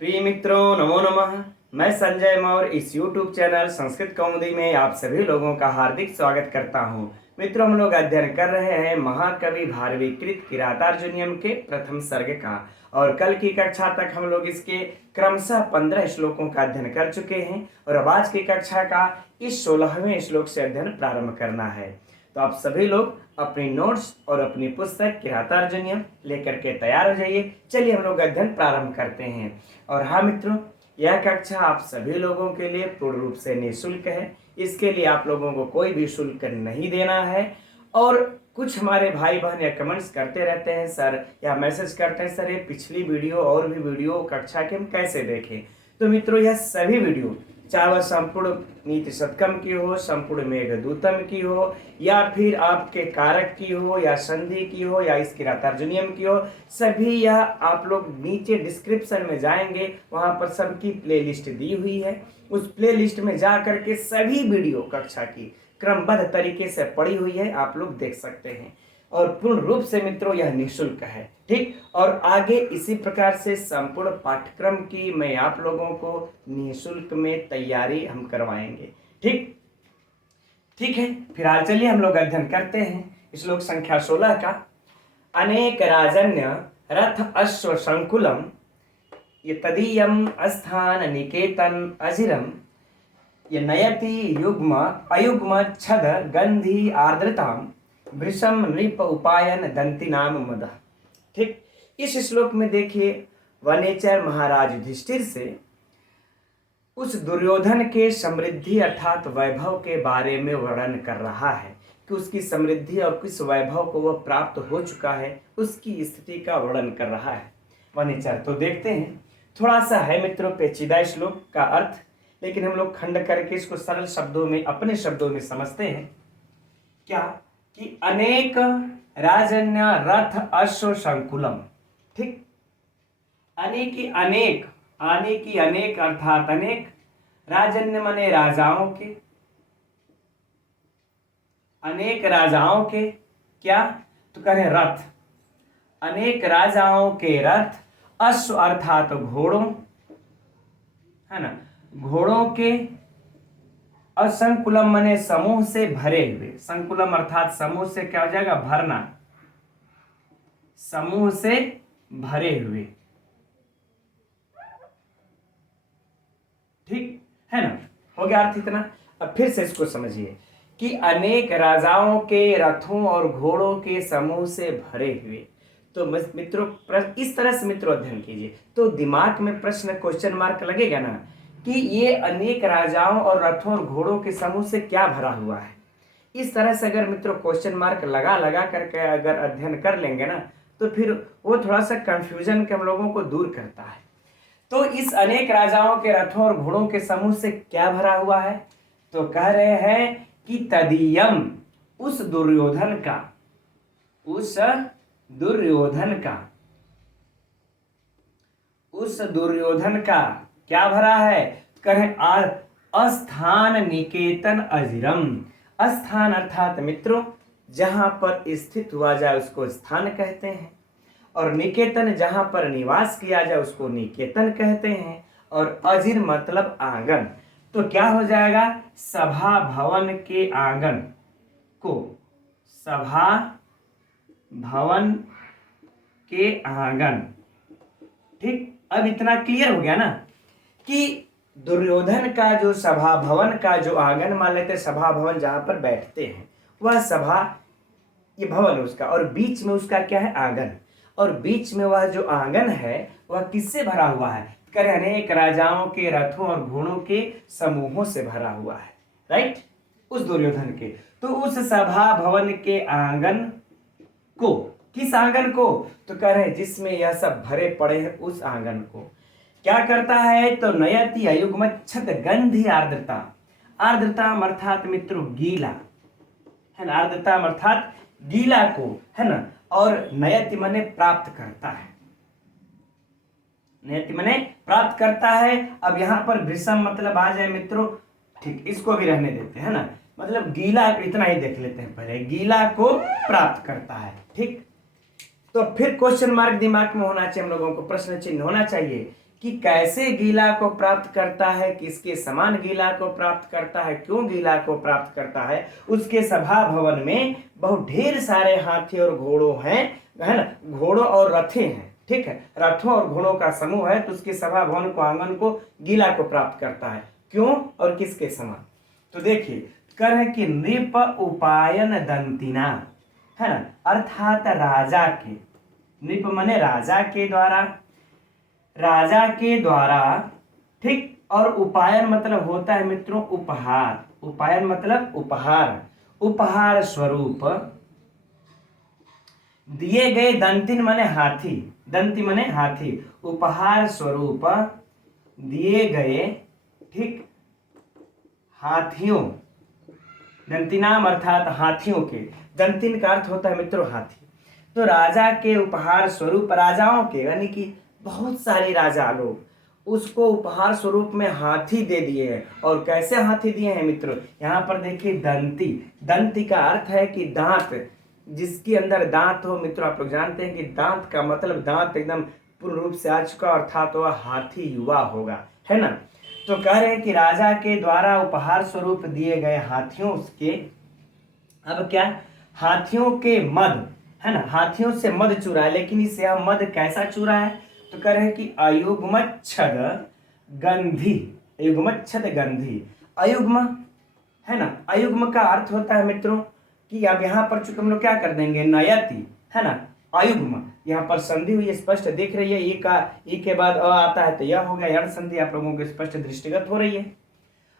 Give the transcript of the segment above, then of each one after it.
प्रिय मित्रों, नमो नमः। मैं संजय मौर्य इस YouTube चैनल संस्कृत कौमुदी में आप सभी लोगों का हार्दिक स्वागत करता हूं। मित्रों, हम लोग अध्ययन कर रहे हैं महाकवि भारवीकृत किरातार्जुनीयम के प्रथम सर्ग का, और कल की कक्षा तक हम लोग इसके क्रमशः 15 श्लोकों का अध्ययन कर चुके हैं और अब आज की कक्षा का इस 16वें श्लोक से अध्ययन प्रारंभ करना है। तो आप सभी लोग अपनी नोट्स और अपनी पुस्तक किरातार्जुनीयम लेकर के तैयार हो जाइए। चलिए हम लोग अध्ययन प्रारंभ करते हैं। और हाँ मित्रों, यह कक्षा आप सभी लोगों के लिए पूर्ण रूप से निःशुल्क है। इसके लिए आप लोगों को कोई भी शुल्क नहीं देना है। और कुछ हमारे भाई बहन या कमेंट्स करते रहते हैं सर, या मैसेज करते हैं सर ये पिछली वीडियो और भी वीडियो कक्षा के हम कैसे देखें। तो मित्रों, यह सभी वीडियो चाहे वह संपूर्ण नीति शतकम की हो, संपूर्ण मेघदूतम की हो, या फिर आपके कारक की हो, या संधि की हो, या इस किरातार्जुनीयम की हो, सभी यह आप लोग नीचे डिस्क्रिप्शन में जाएंगे, वहां पर सबकी प्लेलिस्ट दी हुई है। उस प्लेलिस्ट में जा करके सभी वीडियो कक्षा की क्रमबद्ध तरीके से पड़ी हुई है, आप लोग देख सकते हैं। और पूर्ण रूप से मित्रों यह निःशुल्क है, ठीक। और आगे इसी प्रकार से संपूर्ण पाठ्यक्रम की मैं आप लोगों को निःशुल्क में तैयारी हम करवाएंगे, ठीक ठीक है। फिलहाल चलिए हम लोग अध्ययन करते हैं श्लोक संख्या 16 का। अनेक राजन्य रथ अश्व संकुलम ये तदीयम अस्थान निकेतन अजिरम ये नयति युग्म अयुग्म छद गंधी आर्द्रताम वृषम नृप उपायन दंती नाम मद। ठीक, इस श्लोक में देखिए वनेचर महाराज युधिष्ठिर से उस दुर्योधन के समृद्धि अर्थात वैभव के बारे में वर्णन कर रहा है कि उसकी समृद्धि और किस वैभव को वह प्राप्त हो चुका है, उसकी स्थिति का वर्णन कर रहा है वनेचर। तो देखते हैं, थोड़ा सा है मित्रों पेचीदा श्लोक का अर्थ, लेकिन हम लोग खंड करके इसको सरल शब्दों में अपने शब्दों में समझते हैं। क्या कि अनेक राजन्य रथ अश्व संकुलम, ठीक। अनेक आने की अनेक अर्थात अनेक, राजन्य माने राजाओं के, अनेक राजाओं के क्या, तो कहें रथ, अनेक राजाओं के रथ, अश्व अर्थात घोड़ों, है ना, घोड़ों के, और संकुलम माने समूह से भरे हुए। संकुलम अर्थात समूह से क्या हो जाएगा, भरना, समूह से भरे हुए, ठीक है ना। हो गया अर्थ इतना। अब फिर से इसको समझिए कि अनेक राजाओं के रथों और घोड़ों के समूह से भरे हुए। तो मित्रों इस तरह से मित्रों अध्ययन कीजिए तो दिमाग में प्रश्न क्वेश्चन मार्क लगेगा ना कि ये अनेक राजाओं और रथों और घोड़ों के समूह से क्या भरा हुआ है। इस तरह से अगर मित्रों क्वेश्चन मार्क लगा करके अगर अध्ययन कर लेंगे ना, तो फिर वो थोड़ा सा कंफ्यूजन के हम लोगों को दूर करता है। तो इस अनेक राजाओं के रथों और घोड़ों के समूह से क्या भरा हुआ है, तो कह रहे हैं कि तदीयम, उस दुर्योधन का, उस दुर्योधन का क्या भरा है, कहें अस्थान निकेतन अजिरम। अस्थान अर्थात मित्रों जहां पर स्थित हुआ जाए उसको स्थान कहते हैं, और निकेतन जहां पर निवास किया जाए उसको निकेतन कहते हैं, और अजिर मतलब आंगन। तो क्या हो जाएगा, सभा भवन के आंगन को, सभा भवन के आंगन, ठीक। अब इतना क्लियर हो गया ना कि दुर्योधन का जो सभा भवन का जो आंगन, मान लेते सभा भवन जहां पर बैठते हैं वह सभा, ये भवन उसका, और बीच में उसका क्या है, आंगन, और बीच में वह जो आंगन है वह किससे भरा हुआ है, करें अनेक राजाओं के रथों और घोड़ों के समूहों से भरा हुआ है, राइट, उस दुर्योधन के। तो उस सभा भवन के आंगन को, किस आंगन को, तो कह रहे जिसमें यह सब भरे पड़े हैं उस आंगन को क्या करता है, तो नयति अयुग्म छद गंधी आर्द्रता। आर्द्रता अर्थात मित्रों गीला, है ना, आर्द्रता अर्थात गीला को, है ना, और नयति माने प्राप्त करता है, नयति माने प्राप्त करता है। अब यहां पर वृषम मतलब आ जाए मित्रों, ठीक, इसको भी रहने देते हैं ना, मतलब गीला, इतना ही देख लेते हैं पहले, गीला को प्राप्त करता है, ठीक। तो फिर क्वेश्चन मार्क दिमाग में होना चाहिए, हम लोगों को प्रश्न चिन्ह होना चाहिए कि कैसे गीला को प्राप्त करता है, किसके समान गीला को प्राप्त करता है, क्यों गीला को प्राप्त करता है। उसके सभा भवन में बहुत ढेर सारे हाथी और घोड़ों हैं, है ना, घोड़ों और रथे हैं, ठीक है, रथों और घोड़ों का समूह है। तो उसके सभा भवन को, आंगन को गीला को प्राप्त करता है, क्यों और किसके समान। तो देखिए कह रहे कि नृप उपायन दंतिना, है ना, अर्थात राजा के, नृप माने राजा के द्वारा, राजा के द्वारा, ठीक, और उपायन मतलब होता है मित्रों उपहार, उपायन मतलब उपहार, उपहार स्वरूप दिए गए, दंतिन माने हाथी, दंती माने हाथी, उपहार स्वरूप दिए गए, ठीक, हाथियों, दंतिनाम अर्थात हाथियों के, दंतिन का अर्थ होता है मित्रों हाथी। तो राजा के उपहार स्वरूप, राजाओं के यानी कि बहुत सारे राजा लोग उसको उपहार स्वरूप में हाथी दे दिए हैं। और कैसे हाथी दिए हैं मित्रों, यहाँ पर देखिए दंती, दंती का अर्थ है कि दांत, जिसके अंदर दांत हो। मित्रों आप लोग जानते हैं कि दांत का मतलब दांत एकदम पूर्ण रूप से आ चुका, अर्थात वह हाथी युवा होगा, है ना। तो कह रहे हैं कि राजा के द्वारा उपहार स्वरूप दिए गए हाथियों उसके, अब क्या, हाथियों के मद, है ना, हाथियों से मद चुरा है। लेकिन इसे यह मद कैसा चुरा है, तो कह रहे हैं कि अयुग्मच्छद गंधी, अयुग्मच्छद गंधी, अयुग्म, है ना, अयुग्म का अर्थ होता है मित्रों कि अब यहाँ पर चूंकि हम लोग क्या कर देंगे, नयति, है ना, अयुग्म, यहाँ पर संधि हुई स्पष्ट दिख रही है, ई का, ई के बाद अ आता है तो यह हो गया, यण संधि आप लोगों को स्पष्ट दृष्टिगत हो रही है।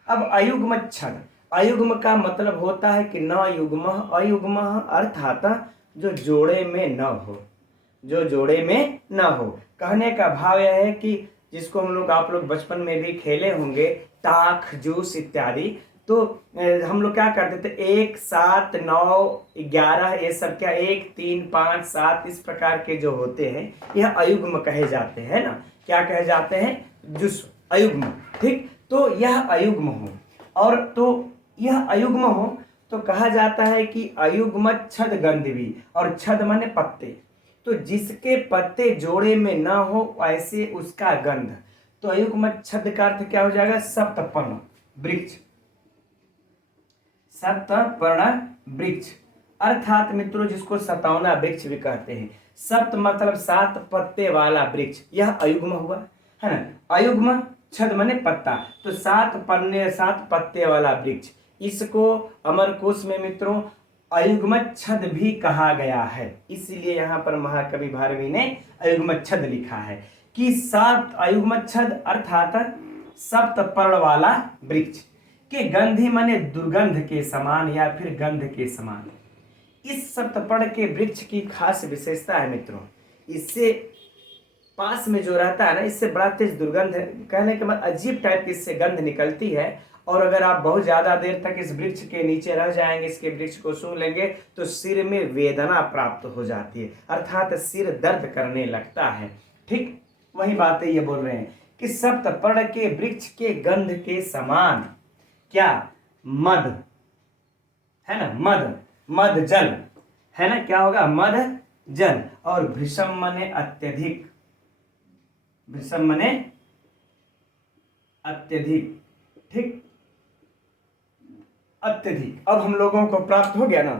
अब अयुग्मच्छद, अयुग्म का मतलब होता है कि न युग्म, अयुग्म अर्थात जो जोड़े में न हो, जो जोड़े में न हो। कहने का भाव यह है कि जिसको हम लोग, आप लोग बचपन में भी खेले होंगे, ताक जूस इत्यादि, तो हम लोग क्या करते थे, 1 7 9 11, ये सब क्या 1 3 5 7 इस प्रकार के जो होते हैं यह अयुग्म कहे जाते हैं ना, क्या कहे जाते हैं, जुस, अयुग्म, ठीक। तो यह अयुग्म हो, और तो यह अयुग्म हो तो कहा जाता है कि अयुग्म छद गंधवी, और छद माने पत्ते, तो जिसके पत्ते जोड़े में ना हो ऐसे उसका गंध। तो अयुग्म छद का अर्थ क्या हो जाएगा, सप्तपर्ण वृक्ष, सप्तपर्ण वृक्ष, अर्थात मित्रों जिसको सतौना वृक्ष भी कहते हैं। सप्त मतलब 7 पत्ते वाला वृक्ष, यह अयुग्म हुआ, है ना। अयुग्म छद माने पत्ता, तो 7 पत्ते वाला वृक्ष, इसको अमरकोश में मित्रों अयुग्मच्छद भी कहा गया है। इसलिए यहाँ पर महाकवि भारवी ने अयुग्मच्छद लिखा है कि 7 अयुग्मच्छद अर्थात सप्तपर्ण वाला वृक्ष के गंधी माने दुर्गंध के समान या फिर गंध के समान। इस सप्तपर्ण के वृक्ष की खास विशेषता है मित्रों, इससे पास में जो रहता है ना, इससे बड़ा तेज दुर्गंध, कहने के बाद अजीब टाइप की इससे गंध निकलती है। और अगर आप बहुत ज्यादा देर तक इस वृक्ष के नीचे रह जाएंगे, इसके वृक्ष को सूंघ लेंगे तो सिर में वेदना प्राप्त हो जाती है, अर्थात सिर दर्द करने लगता है, ठीक। वही बातें ये बोल रहे हैं कि सप्तपर्ण के वृक्ष के गंध के समान क्या, मद, है ना, मद, मद जल, है ना, क्या होगा, मद जल। और भृशम मने अत्यधिक, भृशम मने अत्यधिक, ठीक, अत्यधिक। अब हम लोगों को प्राप्त हो गया ना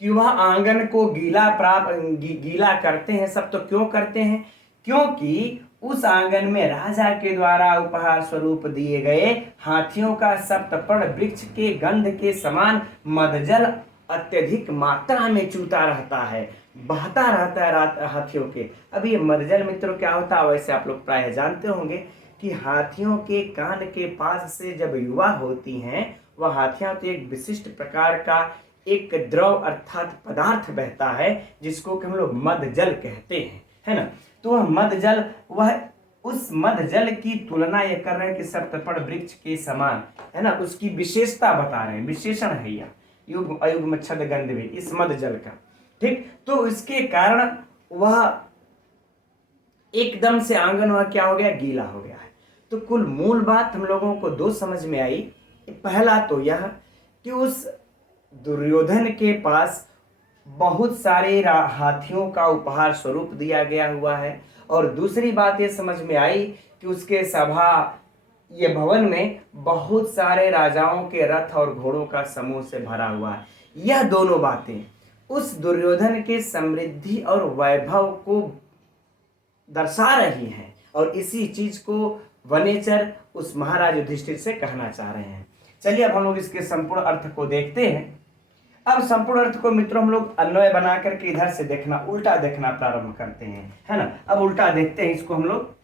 कि वह आंगन को गीला करते हैं सब। तो क्यों करते हैं, क्योंकि उस आंगन में राजा के द्वारा उपहार स्वरूप दिए गए हाथियों का सप्तपर्ण वृक्ष के गंध के समान मदजल अत्यधिक मात्रा में चूता रहता है, बहता रहता है हाथियों के। अब ये मदजल मित्रों क्या होता है, वैसे आप लोग प्रायः जानते होंगे कि हाथियों के कान के पास से जब युवा होती हैं, वह हाथियां तो एक विशिष्ट प्रकार का एक द्रव अर्थात पदार्थ बहता है जिसको कि हम लोग मद जल कहते हैं, है ना। तो वह मद जल, वह उस मद जल की तुलना ये कर रहे हैं कि सप्तपर्ण वृक्ष के समान, है ना, उसकी विशेषता बता रहे हैं, विशेषण है यह युग अयुग्म छद गंध भी इस मद जल का, ठीक। तो इसके कारण वह एकदम से आंगन वह क्या हो गया, गीला हो गया है। तो कुल मूल बात हम लोगों को 2 समझ में आई। पहला तो यह कि उस दुर्योधन के पास बहुत सारे हाथियों का उपहार स्वरूप दिया गया हुआ है। और दूसरी बात ये समझ में आई कि उसके सभा ये भवन में बहुत सारे राजाओं के रथ और घोड़ों का समूह से भरा हुआ है। यह दोनों बातें उस दुर्योधन के समृद्धि और वैभव को दर्शा रही हैं, और इसी चीज को वनेचर उस महाराज युधिष्ठिर से कहना चाह रहे हैं। चलिए अब हम लोग इसके संपूर्ण अर्थ को देखते हैं। अब संपूर्ण अर्थ को मित्रों हम लोग अन्वय बना करके इधर से देखना, उल्टा देखना प्रारंभ करते हैं, है ना। अब उल्टा देखते हैं इसको हम लोग।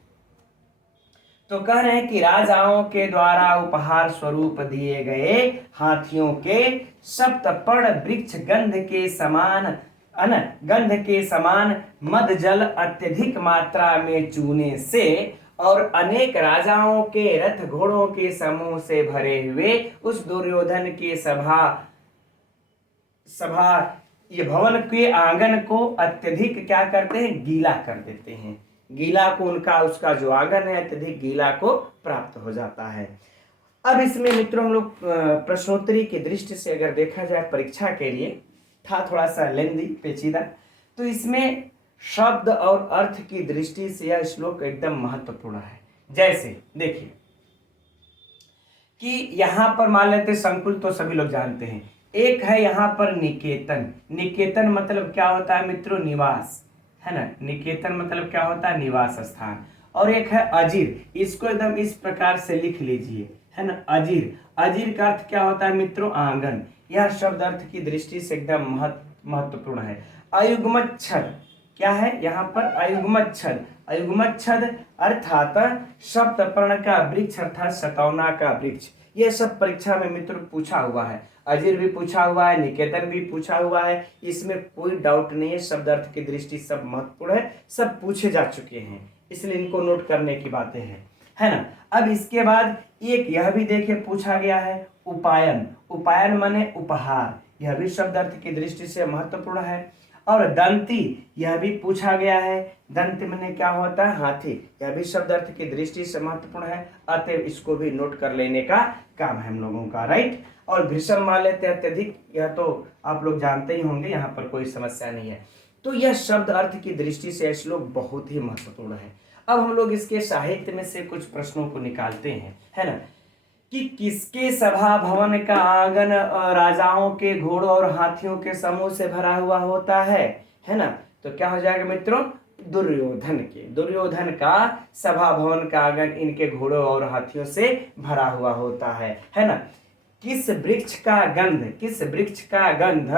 तो कह रहे हैं कि राजाओं के द्वारा उपहार स्वरूप दिए गए हाथियों के सप्तपर्ण वृक्ष गंध के समान मद जल अत्यधिक मात्रा में चूने से और अनेक राजाओं के रथ घोड़ों के समूह से भरे हुए उस दुर्योधन के सभा ये भवन के आंगन को अत्यधिक क्या करते हैं, गीला कर देते हैं। गीला को उसका जो आंगन है अत्यधिक गीला को प्राप्त हो जाता है। अब इसमें मित्रों हम लोग प्रश्नोत्तरी की दृष्टि से अगर देखा जाए, परीक्षा के लिए था थोड़ा सा लेंदी पेचीदा, तो इसमें शब्द और अर्थ की दृष्टि से यह श्लोक एकदम महत्वपूर्ण है। जैसे देखिए कि यहां पर मान लेते संकुल, तो सभी लोग जानते हैं। एक है यहां पर निकेतन। निकेतन मतलब क्या होता है मित्रों, निवास, है ना। निकेतन मतलब क्या होता है, निवास स्थान। और एक है अजीर, इसको एकदम इस प्रकार से लिख लीजिए, है ना। अजीर, अजीर का अर्थ क्या होता है मित्रों, आंगन। यह शब्द अर्थ की दृष्टि से एकदम महत्वपूर्ण है। अयुग्मच्छद क्या है यहाँ पर, अयुग्मच्छद। अयुग्मच्छद अर्थात सप्तपर्ण का वृक्ष अर्थात सतौना का वृक्ष। यह सब परीक्षा में मित्र पूछा हुआ है। अजीर भी पूछा हुआ है, निकेतन भी पूछा हुआ है, इसमें कोई डाउट नहीं है। शब्द अर्थ की दृष्टि सब महत्वपूर्ण है, सब पूछे जा चुके हैं, इसलिए इनको नोट करने की बातें हैं, है ना। अब इसके बाद एक यह भी देखिए पूछा गया है, उपायन। उपायन माने उपहार, यह भी शब्द अर्थ की दृष्टि से महत्वपूर्ण है। और दंती, यह भी पूछा गया है। दंत माने क्या होता है, हाथी, यह भी शब्द अर्थ की दृष्टि से महत्वपूर्ण है। अतः इसको भी नोट कर लेने का काम है हम लोगों का, राइट। और भीषम मान लेते हैं अत्यधिक, यह तो आप लोग जानते ही होंगे, यहाँ पर कोई समस्या नहीं है। तो यह शब्द अर्थ की दृष्टि से श्लोक बहुत ही महत्वपूर्ण है। अब हम लोग इसके साहित्य में से कुछ प्रश्नों को निकालते हैं, है ना। कि किसके सभा भवन का आंगन राजाओं के घोड़ों और हाथियों के समूह से भरा हुआ होता है ना। तो क्या हो जाएगा मित्रों, दुर्योधन के। दुर्योधन का सभा भवन का आंगन इनके घोड़ों और हाथियों से भरा हुआ होता है ना। किस वृक्ष का गंध, किस वृक्ष का गंध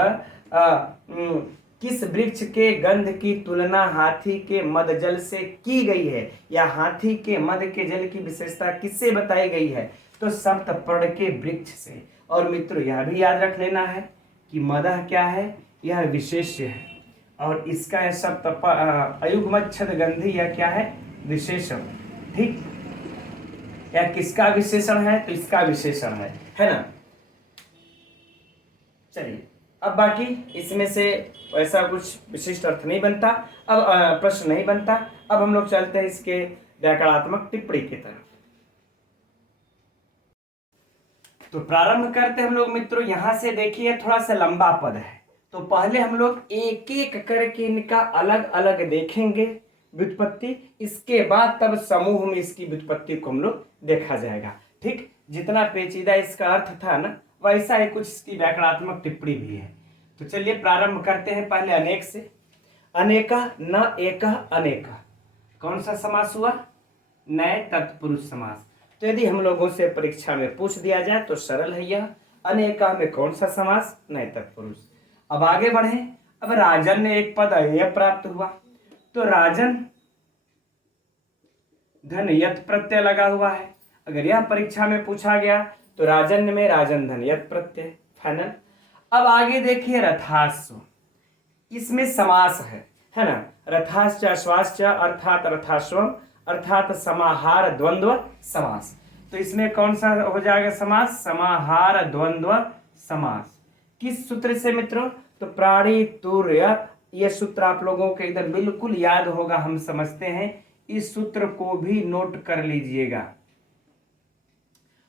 किस वृक्ष के गंध की तुलना हाथी के मद जल से की गई है, या हाथी के मद के जल की विशेषता किससे बताई गई है, तो सप्तपर्ण के वृक्ष से। और मित्रों यह भी याद रख लेना है कि मदह क्या है, यह विशेष्य है, और इसका अयुग्मच्छद गंधी यह क्या है, विशेषण, ठीक। यह किसका विशेषण है, तो इसका विशेषण है ना। चलिए अब बाकी इसमें से ऐसा कुछ विशिष्ट अर्थ नहीं बनता, अब प्रश्न नहीं बनता। अब हम लोग चलते हैं इसके व्याकरणात्मक टिप्पणी की तरफ। तो प्रारंभ करते हैं हम लोग मित्रों, यहां से देखिए थोड़ा सा लंबा पद है, तो पहले हम लोग एक एक करके इनका अलग अलग देखेंगे व्युत्पत्ति, इसके बाद तब समूह में इसकी व्युत्पत्ति को हम लोग देखा जाएगा, ठीक। जितना पेचीदा इसका अर्थ था ना, वैसा ही कुछ इसकी व्याकरणात्मक टिप्पणी भी है। तो चलिए प्रारंभ करते हैं पहले अनेक से। अनेका न एक अनेका, कौन सा समास हुआ, नए तत्पुरुष समास। तो यदि हम लोगों से परीक्षा में पूछ दिया जाए तो सरल है यह, अनेका में कौन सा समास, नए तत्पुरुष। अब आगे बढ़े। अब राजन ने एक पद अय्य प्राप्त हुआ, तो राजन धन यत प्रत्यय लगा हुआ है। अगर यह परीक्षा में पूछा गया तो राजन में राजन धन यत प्रत्यय, फाइनल। अब आगे देखिए रथाश्व, इसमें समास है ना। रथाश्च अश्वाश्च अर्थात रथाश्वम अर्थात समाहार द्वंद्व समास। तो इसमें कौन सा हो जाएगा समास, समाहार द्वंद्व समास। किस सूत्र से मित्रों, तो प्राणी तुर्य। यह सूत्र आप लोगों को एकदम बिल्कुल याद होगा, हम समझते हैं। इस सूत्र को भी नोट कर लीजिएगा,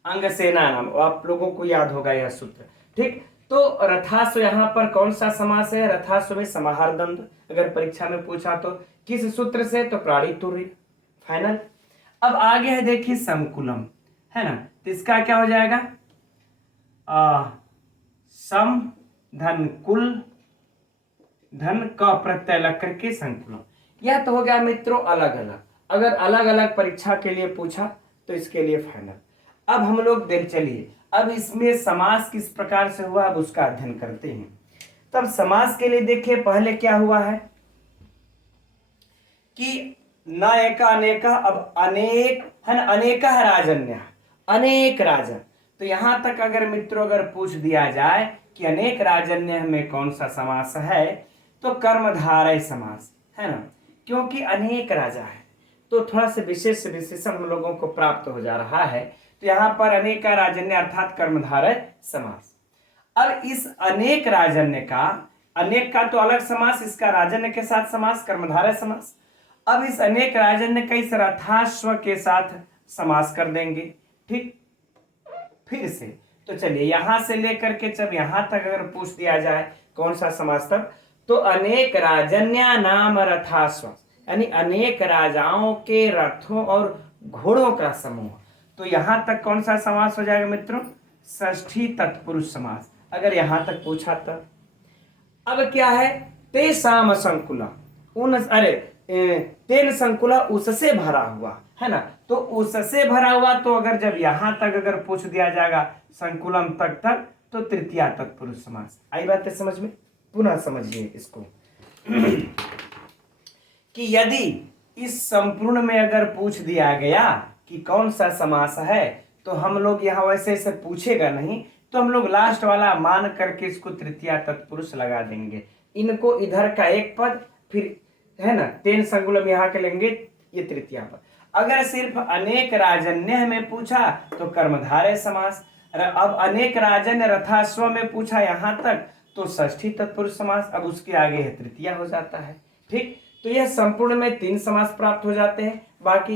अंग सेना नाम, आप लोगों को याद होगा यह सूत्र, ठीक। तो रथाश्व यहाँ पर कौन सा समास है? रथाश्व में समाहार द्वंद्व, अगर परीक्षा में पूछा तो किस सूत्र से? तो प्राणी तुर्य। फाइनल। अब आगे है देखिए समकुलम, है ना, तो इसका क्या हो जाएगा? सम धन कुल धन क प्रत्यय लग करके संकुलम। यह तो हो गया मित्रों अलग अलग। अगर अलग अलग परीक्षा के लिए पूछा तो इसके लिए फाइनल। अब हम लोग देख चलिए, अब इसमें समास किस प्रकार से हुआ अब उसका अध्ययन करते हैं। तब समास के लिए देखिए पहले क्या हुआ है कि न एका अनेका, अब अनेक है ना, अनेका है राजन्य, अनेक राजन। तो यहां तक अगर मित्रों अगर पूछ दिया जाए कि अनेक राजन्य में कौन सा समास है, तो कर्मधारय समास है ना, क्योंकि अनेक राजा है तो थोड़ा सा विशेष विशेषण हम लोगों को प्राप्त हो जा रहा है। तो यहाँ पर अनेका राजन्य अर्थात कर्मधारय समास। अब इस अनेक राजन्य का, अनेक का तो अलग समास, इसका राजन्य के साथ समास कर्मधारय समास। अब इस अनेक राजन्य का इस रथाश्व के साथ समास कर देंगे। ठीक, फिर से तो चलिए यहां से लेकर के जब यहां तक अगर पूछ दिया जाए कौन सा समास, तब तो अनेक राजन्या नाम रथाश्व, यानी अनेक राजाओं के रथों और घोड़ों का समूह। तो यहां तक कौन सा समास हो जाएगा मित्रों? षष्ठी तत्पुरुष समास, अगर यहां तक पूछा तब। अब क्या है? तेषाम संकुला, उन अरे तेन संकुला, उससे भरा हुआ, है ना, तो उससे भरा हुआ। तो अगर जब यहां तक अगर पूछ दिया जाएगा संकुलम तक तो तृतीया तत्पुरुष समास। आई बात है समझ में? पुनः समझिए इसको कि यदि इस संपूर्ण में अगर पूछ दिया गया कि कौन सा समास है, तो हम लोग यहाँ वैसे से पूछेगा नहीं, तो हम लोग लास्ट वाला मान करके इसको तृतीया तत्पुरुष लगा देंगे। इनको इधर का एक पद, फिर है ना तेन संकुलम यहाँ के लेंगे ये तृतीया पद। अगर सिर्फ अनेक राजन्य में पूछा तो कर्मधारय समास। अब अनेक राजन्य रथाश्व में पूछा यहाँ तक तो षष्ठी तत्पुरुष समास, अब उसके आगे है तृतीया हो जाता है। ठीक, तो यह संपूर्ण में 3 समास प्राप्त हो जाते हैं। बाकी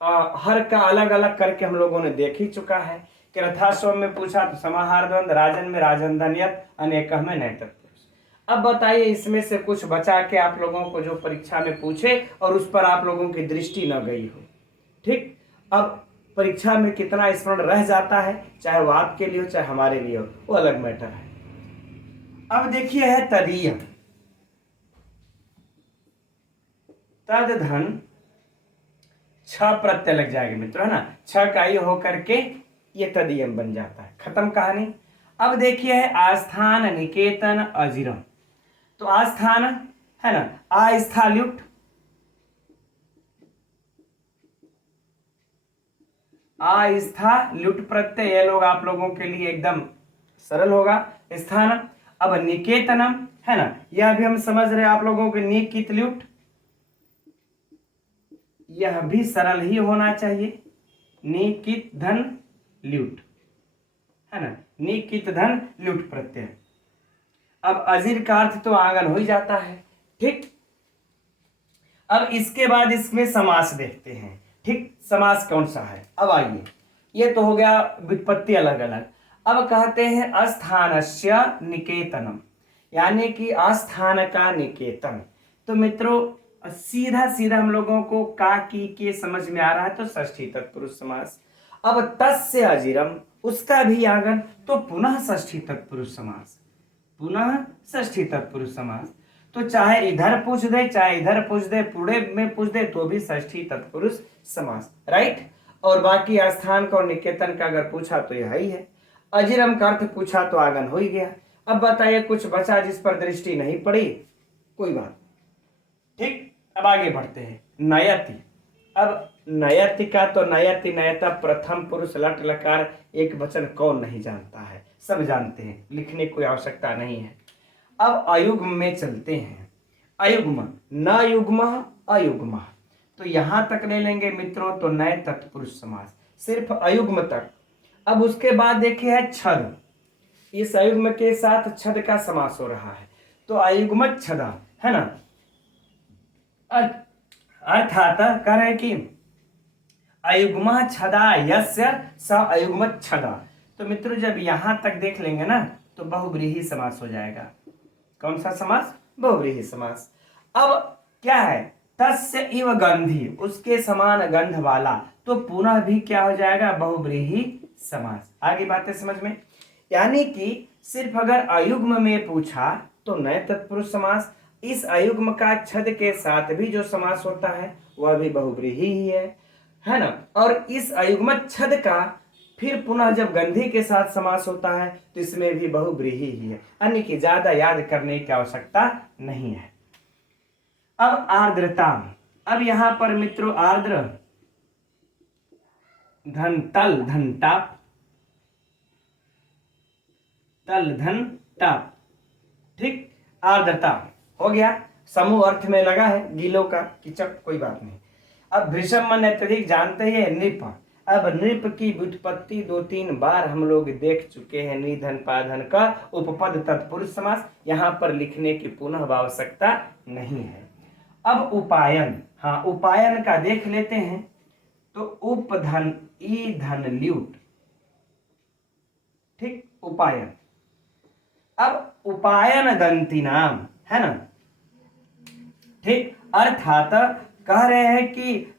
हर का अलग अलग करके हम लोगों ने देख ही चुका है कि रथाश्व में पूछा तो समाहार द्वंद, राजन में राजन धन्यत, अनेक में नए तत्पुरुष। अब बताइए इसमें से कुछ बचा के आप लोगों को जो परीक्षा में पूछे और उस पर आप लोगों की दृष्टि न गई हो। ठीक, अब परीक्षा में कितना स्मरण रह जाता है, चाहे वो आपके लिए हो चाहे हमारे लिए हो, वो अलग मैटर है। अब देखिए है तदीय, तद धन छ प्रत्यय लग जाएगा मित्रों, है ना, छ का ही होकर के ये तदीयम बन जाता है। खत्म कहानी। अब देखिए है आस्थान निकेतन अजिरम। तो आस्थान है ना, आस्था ल्युट, आस्था ल्युट प्रत्यय, ये लोग आप लोगों के लिए एकदम सरल होगा। स्थान। अब निकेतनम है ना, यह भी हम समझ रहे हैं आप लोगों के निकित ल्युट, यह भी सरल ही होना चाहिए। निकित धन ल्युट, है ना, निकित धन ल्युट प्रत्यय। अब अजीर का अर्थ तो आंगन हो ही जाता है। ठीक, अब इसके बाद इसमें समास देखते हैं। ठीक, समास कौन सा है? अब आइए, ये तो हो गया व्युत्पत्ति अलग अलग। अब कहते हैं अस्थानस्य निकेतनम, यानी कि अस्थान का निकेतन। तो मित्रों सीधा सीधा हम लोगों को का की के समझ में आ रहा है, तो षष्ठी तत्पुरुष समास। अब तस्य अजिरम, उसका भी आंगन, तो पुनः षष्ठी तत्पुरुष समास, पुनः षष्ठी तत्पुरुष समास। तो चाहे इधर पूछ दे चाहे इधर पूछ दे, पूरे में पूछ दे तो भी षष्ठी तत्पुरुष समास, राइट। और बाकी स्थान का और निकेतन का अगर पूछा तो यह ही है। अजिरम का अर्थ पूछा तो आंगन हो ही गया। अब बताइए कुछ बचा जिस पर दृष्टि नहीं पड़ी? कोई बात। ठीक, अब आगे बढ़ते हैं। नयति। अब नयति का तो नयति नयता प्रथम पुरुष लट लकार एक वचन कौन नहीं जानता है, सब जानते हैं, लिखने की कोई आवश्यकता नहीं है। अब अयुग्म में चलते हैं। अयुग्म, न युग्म अयुग्म, तो यहां तक ले लेंगे मित्रों तो नए तत्पुरुष समास, सिर्फ अयुग्म तक। अब उसके बाद देखिए है छद, इस अयुग्म के साथ छद का समास हो रहा है, तो अयुग्म छदा, है ना, अर्थात कह रहे कि अयुग्म छदा यस्य स अयुग्म छदा। तो मित्रों जब यहां तक देख लेंगे ना तो बहुव्रीहि समास हो जाएगा। कौन सा समास? बहुव्रीहि समास। अब क्या है? तस्य इव गंधी, उसके समान गंध वाला, तो पुनः भी क्या हो जाएगा? बहुव्रीहि समास। आगे बातें समझ में? यानी कि सिर्फ अगर अयुग्म में पूछा तो नए तत्पुरुष समास, इस अयुग्म का छद के साथ भी जो समास होता है वह भी बहुव्रीहि ही है ना। और इस अयुग्मक छद का फिर पुनः जब गंधी के साथ समास होता है तो इसमें भी बहुव्रीहि ही है, यानी कि ज्यादा याद करने की आवश्यकता नहीं है। अब आर्द्रता, अब यहां पर मित्रों आर्द्र धन तल धन टाप, तल धन टाप, ठीक। आर्द्रता हो गया, समूह अर्थ में लगा है गीलों का कीचक, कोई बात नहीं। अब भृशम मन अत्यधिक जानते हैं नृप। अब नृप की व्युत्पत्ति 2-3 बार हम लोग देख चुके हैं। निधन पाधन का उपपद तत्पुरुष समास, यहां पर लिखने की पुनः आवश्यकता नहीं है। अब उपायन, हाँ उपायन का देख लेते हैं। तो उपधन ई धन ल्यूट, ठीक, उपायन। अब उपायन दंती नाम है ना, ठीक। अर्थात कह रहे हैं कि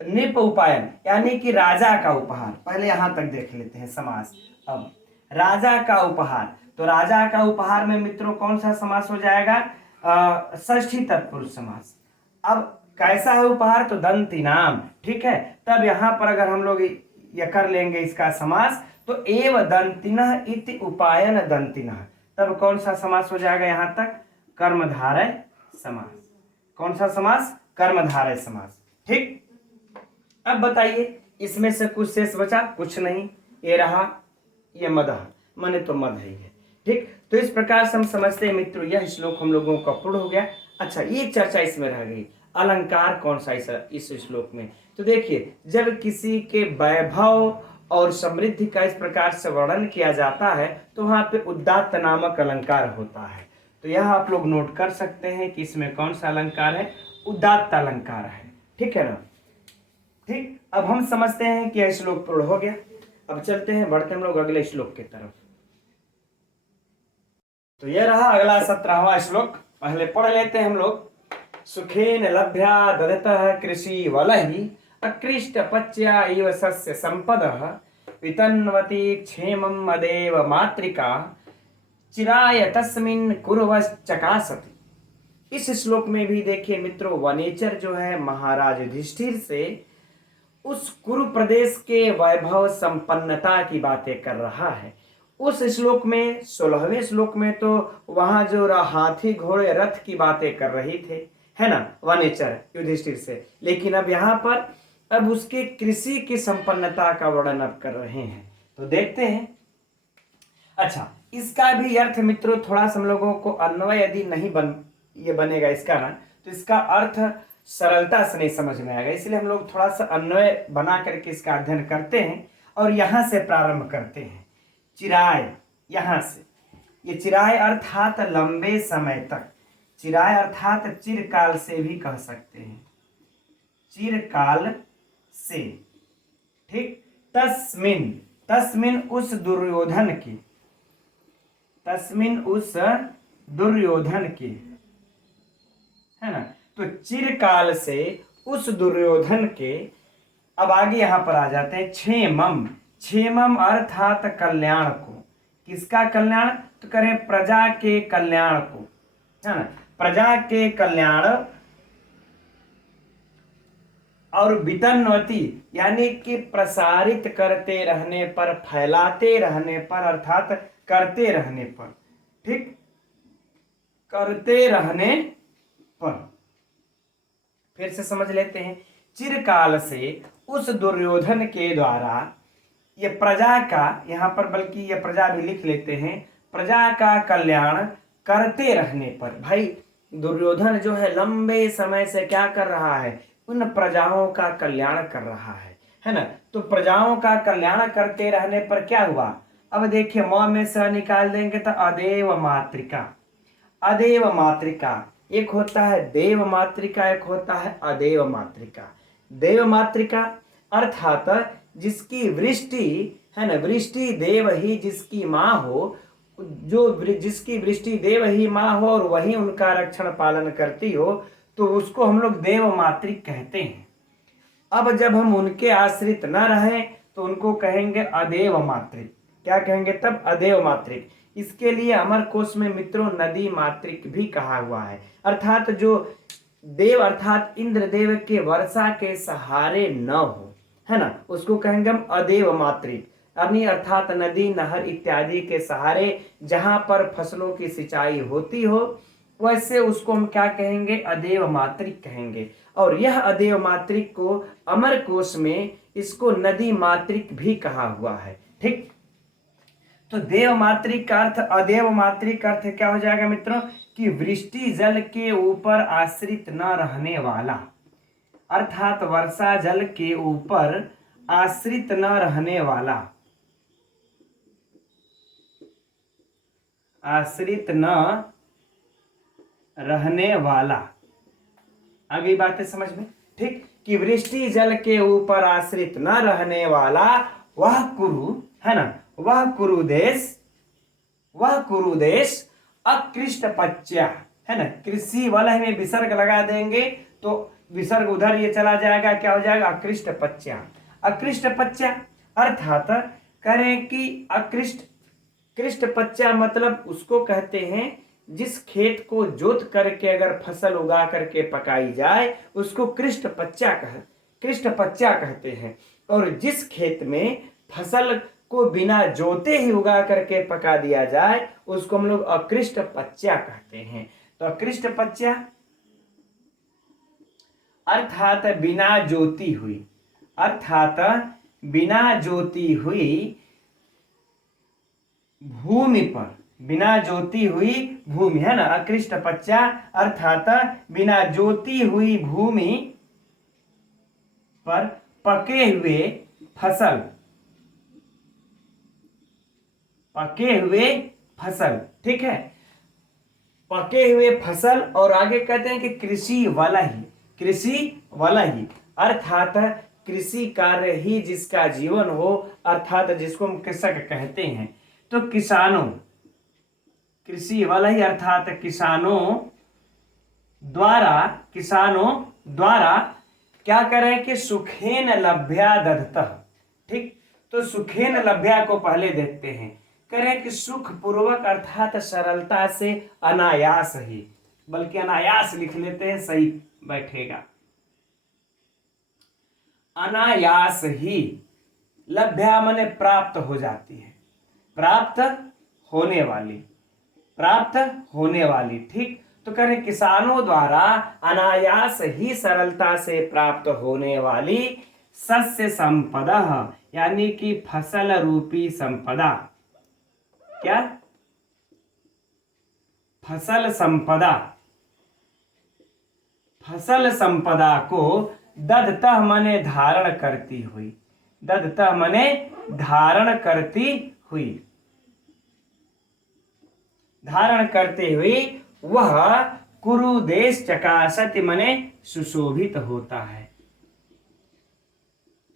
निप उपायन यानी कि राजा का उपहार। पहले यहां तक देख लेते हैं समास। अब राजा का उपहार, तो राजा का उपहार में मित्रों कौन सा समास हो जाएगा? षष्ठी तत्पुरुष समास। अब कैसा है उपहार? तो दंती नाम, ठीक है। तब यहां पर अगर हम लोग ये कर लेंगे इसका समास, तो एव दंतिनः इति उपायन दंतिनः, तब कौन सा समास हो जाएगा? यहां तक कर्मधारय समास। कौन सा समास? कर्मधारय समास, ठीक। अब बताइए इसमें से कुछ शेष बचा? कुछ नहीं, ये रहा, ये मदह, माने तो मद ही है, ठीक। तो इस प्रकार से हम समझते हैं मित्रों यह श्लोक हम लोगों का पूर्ण हो गया। अच्छा, ये चर्चा इसमें रह गई, अलंकार कौन सा इस श्लोक में? तो देखिए, जब किसी के वैभव और समृद्धि का इस प्रकार से वर्णन किया जाता है तो वहां पे उदात्त नामक अलंकार होता है। तो यह आप लोग नोट कर सकते हैं कि इसमें कौन सा अलंकार है? उदात्त अलंकार है, ठीक है ना, ठीक। अब हम समझते हैं कि यह श्लोक पूर्ण हो गया। अब चलते हैं, बढ़ते हम लोग अगले श्लोक की तरफ। तो यह रहा अगला 17वां श्लोक, पहले पढ़ लेते हैं हम लोग। सुखेन लभ्या ददतः कृषि वलहि अकृष्ट पच्या इव सस्य संपदः वितन्वति क्षेमं अदेव मातृका चिराय तस्मिन् कुर्वश्चकासति। इस श्लोक में भी देखिए मित्रों, वनेचर जो है महाराज युधिष्ठिर से उस कुरु प्रदेश के वैभव संपन्नता की बातें कर रहा है। उस श्लोक में 16वें श्लोक में तो वहां जो हाथी घोड़े रथ की बातें कर रही थे, है ना, वनेचर युधिष्ठिर से, लेकिन अब यहाँ पर अब उसके कृषि की संपन्नता का वर्णन अब कर रहे हैं। तो देखते हैं। अच्छा, इसका भी अर्थ मित्रों थोड़ा सा हम लोगों को अन्वय यदि नहीं ये बनेगा इसका ना, तो इसका अर्थ सरलता से नहीं समझ में आएगा, इसलिए हम लोग थोड़ा सा अन्वय बना करके इसका अध्ययन करते हैं और यहां से प्रारंभ करते हैं। चिराय, यहां से, ये चिराय अर्थात लंबे समय तक, चिराय अर्थात चिरकाल से भी कह सकते हैं, चिरकाल से, ठीक। तस्मिन, तस्मिन उस दुर्योधन की, तस्मिन उस दुर्योधन की, है ना, तो चिरकाल से उस दुर्योधन के। अब आगे यहां पर आ जाते हैं क्षेमम, क्षेमम अर्थात कल्याण को। किसका कल्याण? तो करें प्रजा के कल्याण को, है ना, प्रजा के कल्याण। और वितन्वति यानी कि प्रसारित करते रहने पर, फैलाते रहने पर, अर्थात करते रहने पर, ठीक, करते रहने पर। फिर से समझ लेते हैं, चिरकाल से उस दुर्योधन के द्वारा ये प्रजा का, यहां पर बल्कि ये प्रजा भी लिख लेते हैं, प्रजा का कल्याण करते रहने पर। भाई दुर्योधन जो है लंबे समय से क्या कर रहा है? उन प्रजाओं का कल्याण कर रहा है ना। तो प्रजाओं का कल्याण करते रहने पर क्या हुआ? अब देखिए, म में स निकाल देंगे तो अदेव मातृका, अदेव मातृका, एक होता है देव मातृका, एक होता है अदेव मातृका। देव मातृका अर्थात जिसकी वृष्टि, है ना, वृष्टि देव ही जिसकी माँ हो, जिसकी वृष्टि देव ही माँ हो और वही उनका रक्षण पालन करती हो, तो उसको हम लोग देव मातृक कहते हैं। अब जब हम उनके आश्रित न रहें तो उनको कहेंगे अदेव मातृक। क्या कहेंगे तब? अदेव मातृक। इसके लिए अमर कोश में मित्रों नदी मातृक भी कहा हुआ है। अर्थात जो देव अर्थात इंद्रदेव के वर्षा के सहारे न हो, है ना, उसको कहेंगे हम अदेव मातृक। अपनी अर्थात नदी नहर इत्यादि के सहारे जहां पर फसलों की सिंचाई होती हो, वैसे उसको हम क्या कहेंगे? अदेव मातृक कहेंगे। और यह अदेव मातृक को अमर कोश में इसको नदी मातृक भी कहा हुआ है। ठीक, तो देव मातृक का अर्थ, अदेव मातृक का अर्थ क्या हो जाएगा मित्रों? कि वृष्टि जल के ऊपर आश्रित न रहने वाला, अर्थात वर्षा जल के ऊपर आश्रित न रहने वाला, आश्रित न रहने वाला। आगे बातें समझ में? ठीक, कि वृष्टि जल के ऊपर आश्रित न रहने वाला वह कुरु, है ना, वह कुरुदेश अकृष्टपच्या, है ना, कृषि वाला में विसर्ग लगा देंगे तो विसर्ग उधर ये चला जाएगा, क्या हो जाएगा? अकृष्टपच्या। अकृष्टपच्या अर्थात करें कि कृष्टपच्या मतलब उसको कहते हैं जिस खेत को जोत करके अगर फसल उगा करके पकाई जाए उसको कृष्टपच्या कहते हैं। और जिस खेत में फसल को बिना जोते ही उगा करके पका दिया जाए उसको हम लोग अकृष्टपच्या कहते हैं। तो अकृष्टपच्या अर्थात बिना जोती हुई, अर्थात बिना जोती हुई भूमि पर, बिना जोती हुई भूमि, है ना, अकृष्टपच्या अर्थात बिना जोती हुई भूमि पर पके हुए फसल, पके हुए फसल, ठीक है, पके हुए फसल। और आगे कहते हैं कि कृषि वाला ही, अर्थात कृषि कार्य ही जिसका जीवन हो, अर्थात जिसको हम कृषक कहते हैं। तो किसानों, कृषि वाला ही अर्थात किसानों द्वारा क्या करें कि सुखेन लभ्या दधतः। ठीक, तो सुखेन लभ्या को पहले देखते हैं। करें कि सुख पूर्वक अर्थात सरलता से, अनायास ही, बल्कि अनायास लिख लेते हैं, सही बैठेगा। अनायास ही, लभ्या माने प्राप्त हो जाती है, प्राप्त होने वाली। ठीक, तो करें किसानों द्वारा अनायास ही सरलता से प्राप्त होने वाली शस्य संपदा, यानी कि फसल रूपी संपदा। क्या? फसल संपदा को दधतः माने धारण करती हुई, दधतः माने धारण करते हुए वह कुरुदेश चकासति माने सुशोभित होता है,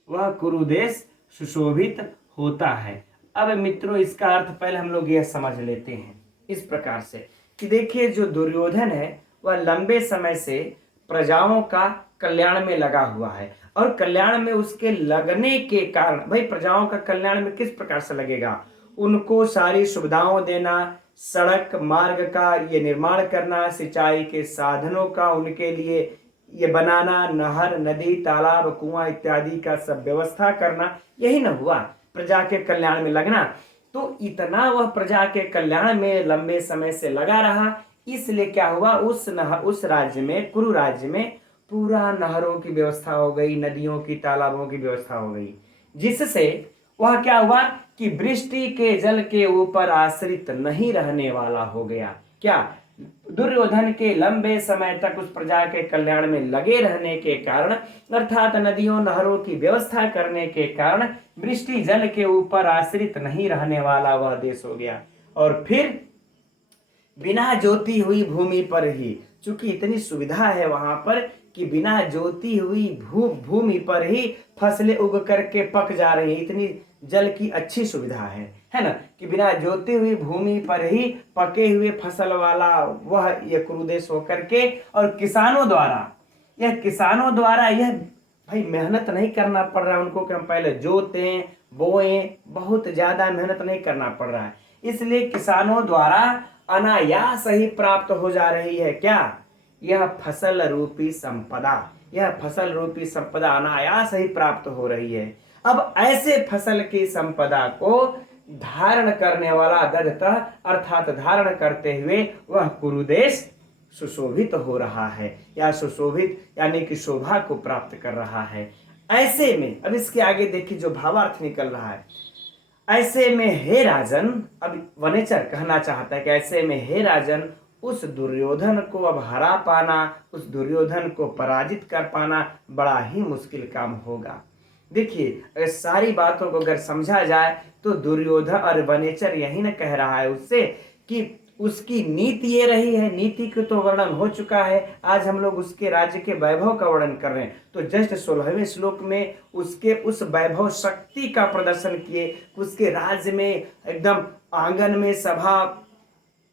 वह कुरुदेश सुशोभित होता है। अब मित्रों इसका अर्थ पहले हम लोग यह समझ लेते हैं इस प्रकार से कि देखिए जो दुर्योधन है वह लंबे समय से प्रजाओं का कल्याण में लगा हुआ है, और कल्याण में उसके लगने के कारण, भाई प्रजाओं का कल्याण में किस प्रकार से लगेगा? उनको सारी सुविधाओं देना, सड़क मार्ग का ये निर्माण करना, सिंचाई के साधनों का उनके लिए ये बनाना, नहर नदी तालाब कुआं इत्यादि का सब व्यवस्था करना, यही न हुआ प्रजा के कल्याण में लगना। तो इतना वह प्रजा के कल्याण में लंबे समय से लगा रहा, इसलिए क्या हुआ, उस राज्य में, कुरु राज्य में पूरा नहरों की व्यवस्था हो गई, नदियों की तालाबों की व्यवस्था हो गई, जिससे वह क्या हुआ कि वृष्टि के जल के ऊपर आश्रित नहीं रहने वाला हो गया। क्या? दुर्योधन के लंबे समय तक उस प्रजा के कल्याण में लगे रहने के कारण, अर्थात नदियों नहरों की व्यवस्था करने के कारण वृष्टि जल के ऊपर आश्रित नहीं रहने वाला वह देश हो गया। और फिर बिना जोती हुई भूमि पर ही, चूंकि इतनी सुविधा है वहां पर कि बिना जोती हुई भूमि पर ही फसलें उग करके पक जा रही हैं। इतनी जल की अच्छी सुविधा है ना, कि बिना जोती हुई भूमि पर ही पके हुए फसल वाला वह ये कुरुदेश होकर के, और किसानों द्वारा यह भाई मेहनत नहीं करना पड़ रहा है उनको कि हम पहले जोतें बोएं, बहुत ज्यादा मेहनत नहीं करना पड़ रहा है, इसलिए किसानों द्वारा अनायास ही प्राप्त हो जा रही है क्या, यह फसल रूपी संपदा। यह फसल रूपी संपदा अनायास ही प्राप्त हो रही है। अब ऐसे फसल की संपदा को धारण करने वाला दधतः अर्थात धारण करते हुए वह कुरुदेश सुशोभित हो रहा है, या सुशोभित यानी कि शोभा को प्राप्त कर रहा है। ऐसे में अब इसके आगे देखिए जो भावार्थ निकल रहा है, ऐसे में हे राजन, अब वनेचर कहना चाहता है कि ऐसे में हे राजन, उस दुर्योधन को अब हरा पाना, उस दुर्योधन को पराजित कर पाना बड़ा ही मुश्किल काम होगा। देखिए अगर सारी बातों को अगर समझा जाए तो दुर्योधन और वनेचर यही न कह रहा है उससे कि उसकी नीति ये रही है, नीति का तो वर्णन हो चुका है, आज हम लोग उसके राज्य के वैभव का वर्णन कर रहे हैं। तो जस्ट 16वें श्लोक में उसके उस वैभव शक्ति का प्रदर्शन किए, उसके राज्य में एकदम आंगन में सभा,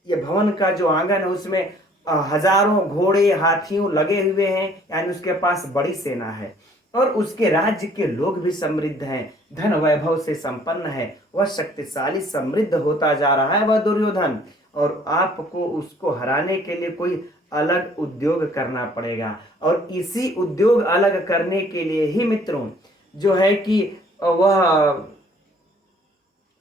ये भवन का जो आंगन है उसमें हजारों घोड़े हाथियों लगे हुए हैं, यानी उसके पास बड़ी सेना है, और उसके राज्य के लोग भी समृद्ध हैं, धन वैभव से संपन्न है, वह शक्तिशाली समृद्ध होता जा रहा है वह दुर्योधन, और आपको उसको हराने के लिए कोई अलग उद्योग करना पड़ेगा। और इसी उद्योग अलग करने के लिए ही मित्रों जो है कि वह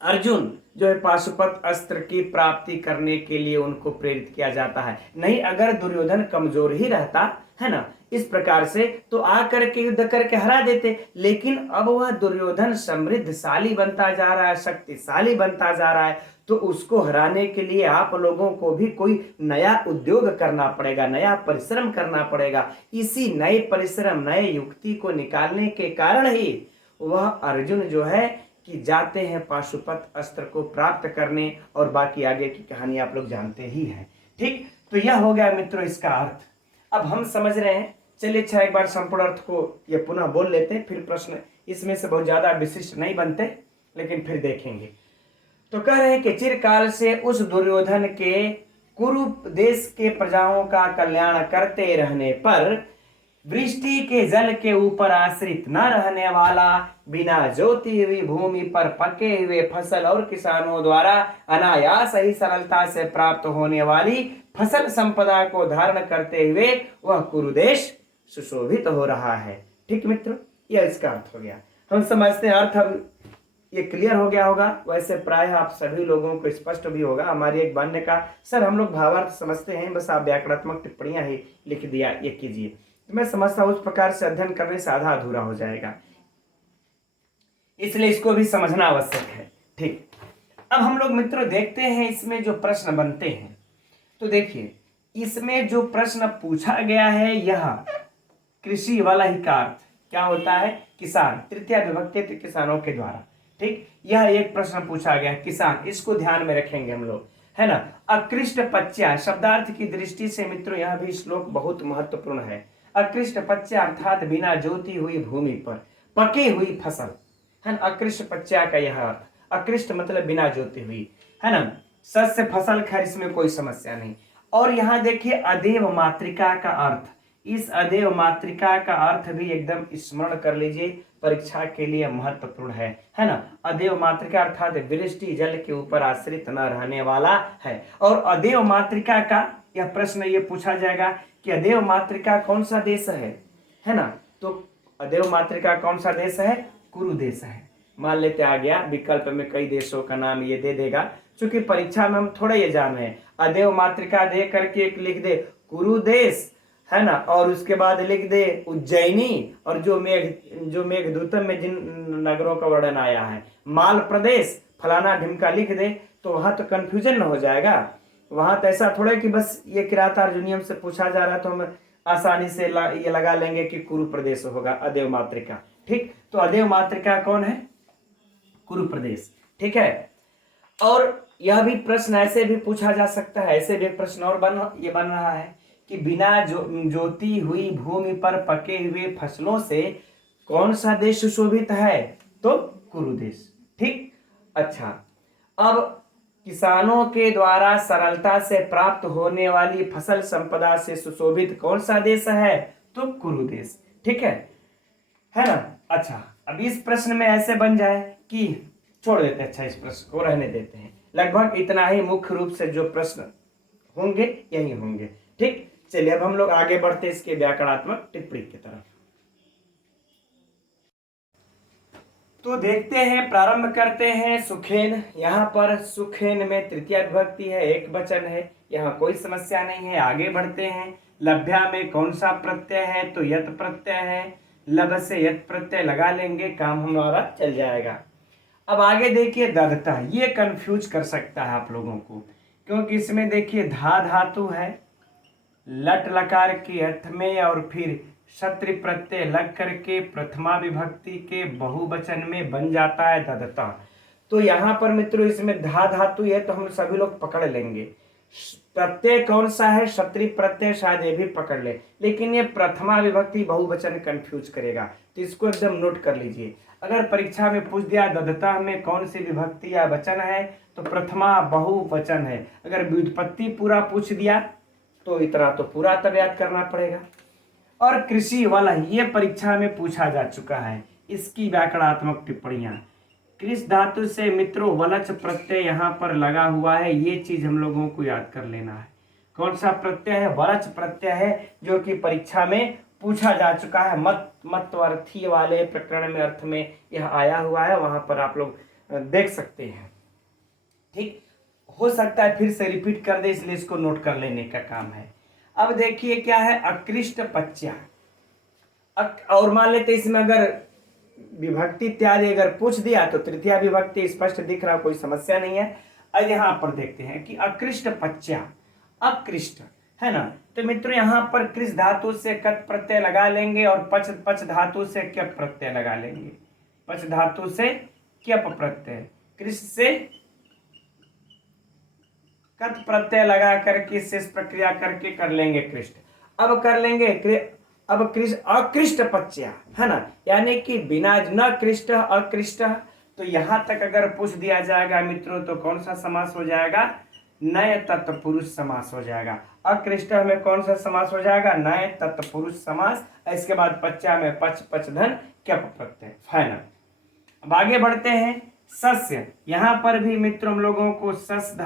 अर्जुन जो है पाशुपत अस्त्र की प्राप्ति करने के लिए उनको प्रेरित किया जाता है। नहीं अगर दुर्योधन कमजोर ही रहता है ना इस प्रकार से तो आकर के युद्ध करके हरा देते, लेकिन अब वह दुर्योधन समृद्धशाली बनता जा रहा है, शक्तिशाली बनता जा रहा है, तो उसको हराने के लिए आप लोगों को भी कोई नया उद्योग करना पड़ेगा, नया परिश्रम करना पड़ेगा। इसी नए परिश्रम नए युक्ति को निकालने के कारण ही वह अर्जुन जो है कि जाते हैं पाशुपत अस्त्र को प्राप्त करने, और बाकी आगे की कहानी आप लोग जानते ही हैं। ठीक, तो यह हो गया मित्रों इसका अर्थ। अब हम समझ रहे हैं, चलिए अच्छा एक बार संपूर्ण अर्थ को ये पुनः बोल लेते हैं, फिर प्रश्न इसमें से बहुत ज्यादा विशिष्ट नहीं बनते, लेकिन फिर देखेंगे। तो कह रहे हैं कि चिरकाल से उस दुर्योधन के कुरु देश के प्रजाओं का कल्याण करते रहने पर वृष्टि के जल के ऊपर आश्रित न रहने वाला, बिना जोती हुई भूमि पर पके हुए फसल और किसानों द्वारा अनायास ही सरलता से प्राप्त होने वाली फसल संपदा को धारण करते हुए वह कुरुदेश सुशोभित हो रहा है। ठीक मित्रों, यह इसका अर्थ हो गया। हम समझते हैं अर्थ अब ये क्लियर हो गया होगा। वैसे प्राय आप सभी लोगों को स्पष्ट भी होगा। हमारी एक बहन ने कहा सर हम लोग भावार्थ समझते हैं, बस आप व्याकरणात्मक टिप्पणियां ही लिख दिया ये कीजिए। तो मैं समझता हूं उस प्रकार से अध्ययन करने से आधा अधूरा हो जाएगा, इसलिए इसको भी समझना आवश्यक है। ठीक, अब हम लोग मित्रों देखते हैं इसमें जो प्रश्न बनते हैं। तो देखिए इसमें जो प्रश्न पूछा गया है यह कृषि वाला ही का अर्थ क्या होता है, किसान, तृतीया विभक्ति किसानों के द्वारा। ठीक, यह एक प्रश्न पूछा गया किसान, इसको ध्यान में रखेंगे हम लोग, है ना। अकृष्ट पच्या शब्दार्थ की दृष्टि से मित्रों यह भी श्लोक बहुत महत्वपूर्ण है। अकृष्ट पच्या अर्थात बिना जोती हुई भूमि पर पकी हुई फसल, है ना। अकृष्ट पच्या का यह अर्थ, अकृष्ट मतलब बिना जोती हुई, है ना। सस्य फसल खैर इसमें कोई समस्या नहीं। और यहाँ देखिए अदेव मातृका का अर्थ, इस अदेव मातृका का अर्थ भी एकदम स्मरण कर लीजिए, परीक्षा के लिए महत्वपूर्ण है ना। अदेव मातृका अर्थात वृष्टि जल के ऊपर आश्रित न रहने वाला है। और अदेव मातृका का यह प्रश्न ये पूछा जाएगा कि अदेव मातृका कौन सा देश है ना। तो अदेव मातृका कौन सा देश है, कुरु देश है। मान लेते आ गया, विकल्प में कई देशों का नाम ये दे देगा, क्योंकि परीक्षा में हम थोड़ा ये जान रहे हैं। अदेव मातृका दे करके एक लिख दे कुरु देश, है ना, और उसके बाद लिख दे उज्जैनी, और जो मेघदूतम में जिन नगरों का वर्णन आया है माल प्रदेश फलाना ढिमका लिख दे, तो वहां तो कंफ्यूजन न हो जाएगा। वहां तो ऐसा थोड़ा कि बस ये किराता अर्जुनियम से पूछा जा रहा है तो हम आसानी से ये लगा लेंगे कि कुरु प्रदेश होगा अदेव मातृका। ठीक, तो अदेव मातृका कौन है, कुरु प्रदेश। ठीक है, और यह भी प्रश्न ऐसे भी पूछा जा सकता है, ऐसे भी प्रश्न और बन रहा है कि बिना जोती हुई भूमि पर पके हुए फसलों से कौन सा देश सुशोभित है? तो कुरु देश। ठीक। अच्छा, अब किसानों के द्वारा सरलता से प्राप्त होने वाली फसल संपदा से सुशोभित कौन सा देश है? तो कुरु देश। ठीक है ना? अच्छा, अब इस प्रश्न में ऐसे बन जाए कि छोड़ देते हैं, अच्छा इस प्रश्न को रहने देते हैं, लगभग इतना ही मुख्य रूप से जो प्रश्न होंगे यही होंगे। ठीक, चलिए अब हम लोग आगे बढ़ते इसके व्याकरणात्मक टिप्पणी की तरफ। तो देखते हैं, प्रारंभ करते हैं सुखेन। यहाँ पर सुखेन में तृतीया विभक्ति है, एक वचन है, यहाँ कोई समस्या नहीं है। आगे बढ़ते हैं, लभ्या में कौन सा प्रत्यय है? तो यत प्रत्यय है, लब से यत प्रत्यय लगा लेंगे, काम हमारा चल जाएगा। अब आगे देखिए दधता, ये कंफ्यूज कर सकता है आप लोगों को, क्योंकि इसमें देखिए धा धातु है लट लकार के अर्थ में और फिर शत्रु प्रत्यय लग करके प्रथमा विभक्ति के बहुवचन में बन जाता है दधता। तो यहाँ पर मित्रों इसमें धा धातु है तो हम सभी लोग पकड़ लेंगे। प्रत्यय कौन सा है? शत्रु प्रत्यय, शायद ये भी पकड़ ले, लेकिन ये प्रथमा विभक्ति बहुवचन कंफ्यूज करेगा, तो इसको एकदम नोट कर लीजिए। अगर परीक्षा में पूछ दिया दधता में कौन सी विभक्ति या वचन है, तो प्रथमा बहुवचन है। अगर व्युत्पत्ति पूरा पूछ दिया तो इतना तो पूरा तब याद करना पड़ेगा। और कृषि वाला ये परीक्षा में पूछा जा चुका है, इसकी व्याकरणात्मक टिप्पणियां। कृष धातु से मित्रों वलच प्रत्यय यहाँ पर लगा हुआ है, ये चीज हम लोगों को याद कर लेना है। कौन सा प्रत्यय है? वलच प्रत्यय है, जो कि परीक्षा में पूछा जा चुका है। मतवर्थी वाले प्रकरण में अर्थ में यह आया हुआ है, वहां पर आप लोग देख सकते हैं। ठीक, हो सकता है फिर से रिपीट कर दे, इसलिए इसको नोट कर लेने का काम है। अब देखिए क्या है, अकृष्ट पच्या। और मान लेते इसमें अगर विभक्ति इत्यादि अगर पूछ दिया तो तृतीया विभक्ति स्पष्ट दिख रहा, कोई समस्या नहीं है। अब यहाँ पर देखते हैं कि अकृष्ट पच्या, अकृष्ट है ना, तो मित्रों यहाँ पर कृष धातु से कत प्रत्यय लगा लेंगे और पच धातु से क्यप प्रत्यय लगा लेंगे। पच धातु से क्यप प्रत्यय, कृष से कत प्रत्यय लगा करके शेष प्रक्रिया करके कर लेंगे कृष्ट। अब कर लेंगे अब अकृष्ट पच्या है ना, यानी कि बिना न कृष्ट अकृष्ट। तो यहां तक अगर पूछ दिया जाएगा मित्रों तो कौन सा समास हो जाएगा? नय तत्पुरुष समास हो जाएगा। अकृष्ट में कौन सा समास हो जाएगा? नय तत्पुरुष समास। इसके बाद पच्या में पच धन क्यप प्रत्यय, फाइनल। अब आगे बढ़ते हैं, सस्य। यहां पर भी मित्रों हम लोगों को सस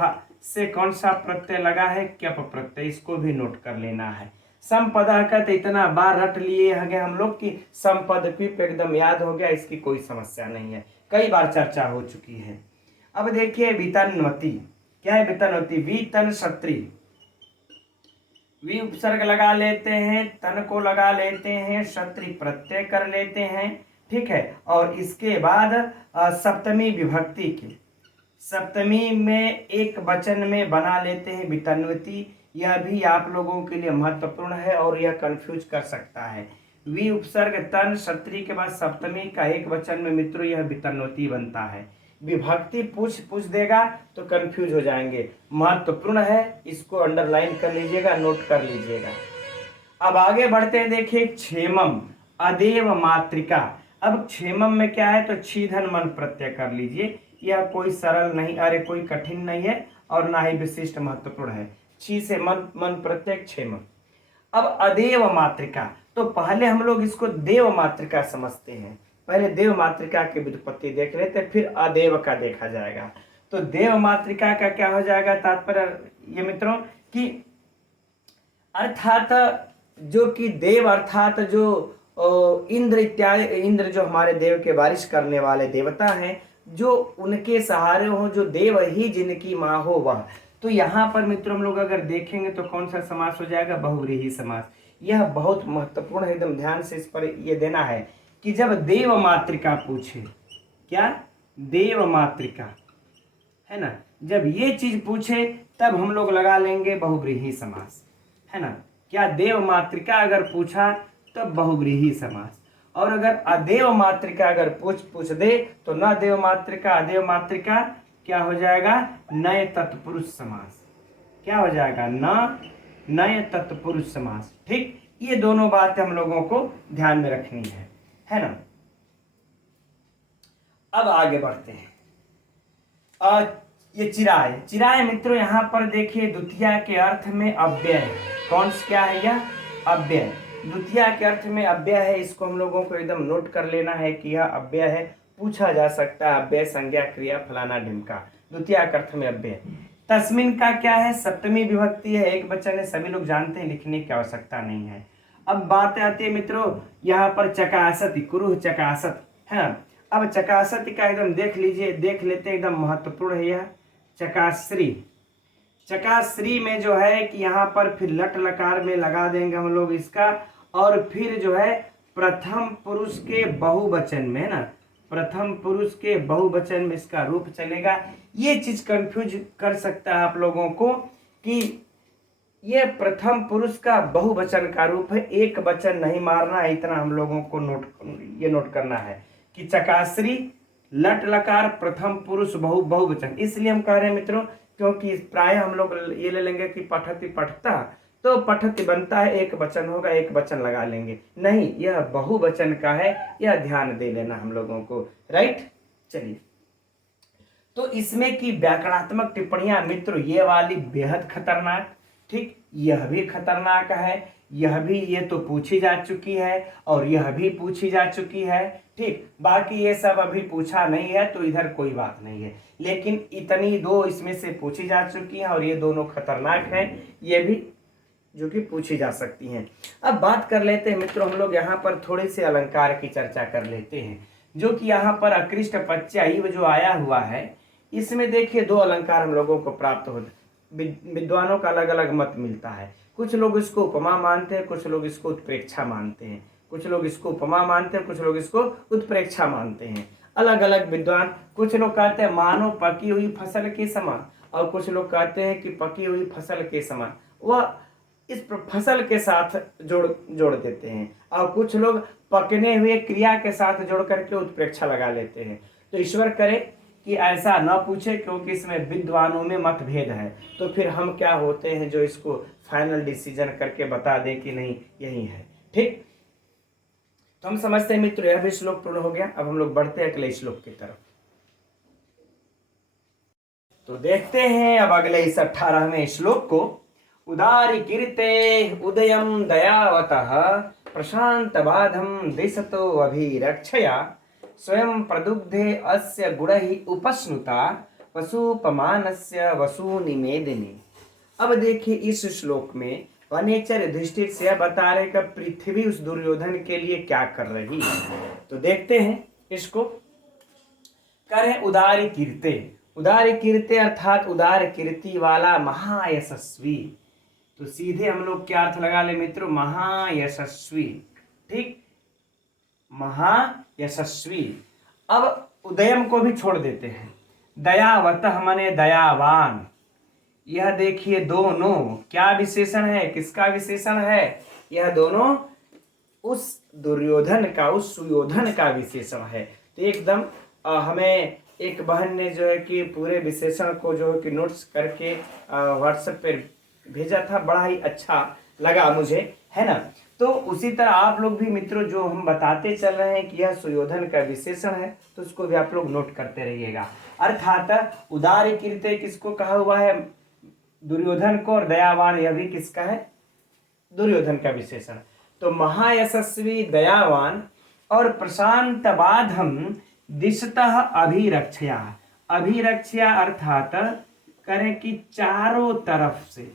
से कौन सा प्रत्यय लगा है? क्यप प्रत्यय, इसको भी नोट कर लेना है। संपदा का तो इतना बार रट लिए हैं हम लोग कि संपद क्विप एकदम याद हो गया, इसकी कोई समस्या नहीं है, कई बार चर्चा हो चुकी है। अब देखिए वितन्वती, क्या है वितन्वती? वितन क्षत्रि, वी उपसर्ग लगा लेते हैं, तन को लगा लेते हैं, क्षत्रि प्रत्यय कर लेते हैं। ठीक है, और इसके बाद सप्तमी विभक्ति के सप्तमी में एक वचन में बना लेते हैं वितन्वती। यह भी आप लोगों के लिए महत्वपूर्ण है और यह कंफ्यूज कर सकता है। वी उपसर्ग तन क्षत्रि के बाद सप्तमी का एक वचन में मित्रों यह वितन्वती बनता है। विभक्ति पूछ देगा तो कंफ्यूज हो जाएंगे, महत्वपूर्ण है, इसको अंडरलाइन कर लीजिएगा, नोट कर लीजिएगा। अब आगे बढ़ते हैं, देखिए क्षेमम, अदेव मातृका। अब क्षेमम में क्या है? तो छीधन मन प्रत्यय कर लीजिए, यह कोई सरल नहीं, अरे कोई कठिन नहीं है और ना ही विशिष्ट महत्वपूर्ण है। छी से मन प्रत्यय क्षेम। अब अदेव मातृका, तो पहले हम लोग इसको देव मातृका समझते हैं, पहले देव मातृका की व्युत्पत्ति देख लेते, फिर अदेव का देखा जाएगा। तो देव मातृका का क्या हो जाएगा तात्पर्य ये मित्रों कि अर्थात जो कि देव अर्थात जो इंद्र इत्यादि, इंद्र जो हमारे देव के बारिश करने वाले देवता हैं, जो उनके सहारे हो, जो देव ही जिनकी माँ हो वह। तो यहाँ पर मित्रों हम लोग अगर देखेंगे तो कौन सा समास हो जाएगा? बहुव्रीहि समास। यह बहुत महत्वपूर्ण है, एकदम ध्यान से इस पर ये देना है कि जब देव मातृका पूछे, क्या देव मातृका है ना, जब ये चीज पूछे तब हम लोग लगा लेंगे बहुव्रीहि समास, है ना। क्या देव मातृका अगर पूछा तब बहुव्रीहि समास, और अगर अदेव मातृका अगर पूछ दे तो न देव मातृका अदेव मातृका क्या हो जाएगा? नए तत्पुरुष समास। क्या हो जाएगा? न नय तत्पुरुष समास। ठीक, ये दोनों बातें हम लोगों को ध्यान में रखनी है ना। अब आगे बढ़ते हैं। ये चिराय, चिराय मित्रों यहाँ पर देखिए द्वितीया के अर्थ में अव्यय है। कौन सा क्या है यह? अव्यय। द्वितीया के अर्थ में अव्यय है, इसको हम लोगों को एकदम नोट कर लेना है कि यह अव्यय है। पूछा जा सकता है अव्यय संज्ञा क्रिया फलाना ढिमका, द्वितीया के अर्थ में अव्यय। तस्मिन का क्या है? सप्तमी विभक्ति है, एक वचन है, सभी लोग जानते हैं, लिखने की आवश्यकता नहीं है। अब बात आती है मित्रों यहाँ पर चकासति, कुरुह चकासत है ना। अब चकासति का एकदम देख लीजिए, देख लेते हैं, एकदम महत्वपूर्ण है यह चकाश्री। चकाश्री में जो है कि यहाँ पर फिर लट लकार में लगा देंगे हम लोग इसका, और फिर जो है प्रथम पुरुष के बहुवचन में ना, प्रथम पुरुष के बहुवचन में इसका रूप चलेगा। ये चीज कंफ्यूज कर सकता है आप लोगों को कि ये प्रथम पुरुष का बहुवचन का रूप है, एक वचन नहीं मारना है, इतना हम लोगों को नोट करना है कि चकाश्री लट लकार प्रथम पुरुष बहुवचन। इसलिए हम कह रहे हैं मित्रों, क्योंकि प्राय हम लोग ये ले लेंगे कि पठति पठता, तो पठति बनता है, एक वचन होगा, एक वचन लगा लेंगे, नहीं, यह बहुवचन का है, यह ध्यान दे लेना हम लोगों को। राइट, चलिए। तो इसमें की व्याकरणात्मक टिप्पणियां मित्रों ये वाली बेहद खतरनाक, ठीक, यह भी खतरनाक है, यह भी ये तो पूछी जा चुकी है, और यह भी पूछी जा चुकी है। ठीक, बाकी ये सब अभी पूछा नहीं है, तो इधर कोई बात नहीं है, लेकिन इतनी दो इसमें से पूछी जा चुकी हैं, और ये दोनों खतरनाक हैं, ये भी जो कि पूछी जा सकती हैं। अब बात कर लेते हैं मित्रों, हम लोग यहाँ पर थोड़े से अलंकार की चर्चा कर लेते हैं, जो कि यहाँ पर अकृष्ट पच्चैव जो आया हुआ है, इसमें देखिए दो अलंकार हम लोगों को प्राप्त होते, विद्वानों का अलग अलग मत मिलता है। कुछ लोग इसको उपमा मानते हैं, कुछ लोग इसको उत्प्रेक्षा मानते हैं, कुछ लोग इसको उपमा मानते हैं, कुछ लोग इसको उत्प्रेक्षा मानते हैं, अलग अलग विद्वान। कुछ लोग कहते हैं मानो पकी हुई फसल के समान, और कुछ लोग कहते हैं कि पकी हुई फसल के समान, वह इस फसल के साथ जोड़ देते हैं, और कुछ लोग पकने हुए क्रिया के साथ जोड़ करके उत्प्रेक्षा लगा लेते हैं। तो ईश्वर करे कि ऐसा न पूछे, क्योंकि इसमें विद्वानों में मतभेद है, तो फिर हम क्या होते हैं जो इसको फाइनल डिसीजन करके बता दें कि नहीं यही है। ठीक, तो हम समझते हैं मित्रों यह भी श्लोक पूर्ण हो गया। अब हम लोग बढ़ते हैं अगले श्लोक की तरफ। तो देखते हैं अब अगले इस 18वें श्लोक को। उदारीकीर्ते उदयं दयावतः प्रशांत बाधम दिशतो अभिरक्षया स्वयं प्रदुग्धे अस्य गुणहि उपस्नुता वसुपमानस्य वसुनिमेदिनी। अब देखिए इस श्लोक में वनेचर युधिष्ठिर से यह बता रहे कि पृथ्वी उस दुर्योधन के लिए क्या कर रही है। तो देखते हैं इसको। करें उदारी कीर्ते, उदारी कीर्ते अर्थात उदार कीर्ति वाला महायशस्वी। तो सीधे हम लोग क्या अर्थ लगा ले मित्रों? महायशस्वी। ठीक, महायशस्वी। अब उदयम को भी छोड़ देते हैं। दयावतः माने दयावान। यह देखिए दोनों क्या विशेषण है, किसका विशेषण है? यह दोनों उस दुर्योधन का, उस सुयोधन का विशेषण है। तो एकदम हमें एक बहन ने जो है कि पूरे विशेषण को जो है कि नोट्स करके व्हाट्सएप पे भेजा था, बड़ा ही अच्छा लगा मुझे, है ना। तो उसी तरह आप लोग भी मित्रों जो हम बताते चल रहे हैं कि यह सुयोधन का विशेषण है, तो उसको भी आप लोग नोट करते रहिएगा। अर्थात उदार कीर्ति किसको कहा हुआ है? दुर्योधन को। और दयावान यह भी किसका है? दुर्योधन का विशेषण। तो महायशस्वी, दयावान और प्रशांत बाधम दिशतः अभिरक्षया। अभिरक्षया अर्थात करें कि चारों तरफ से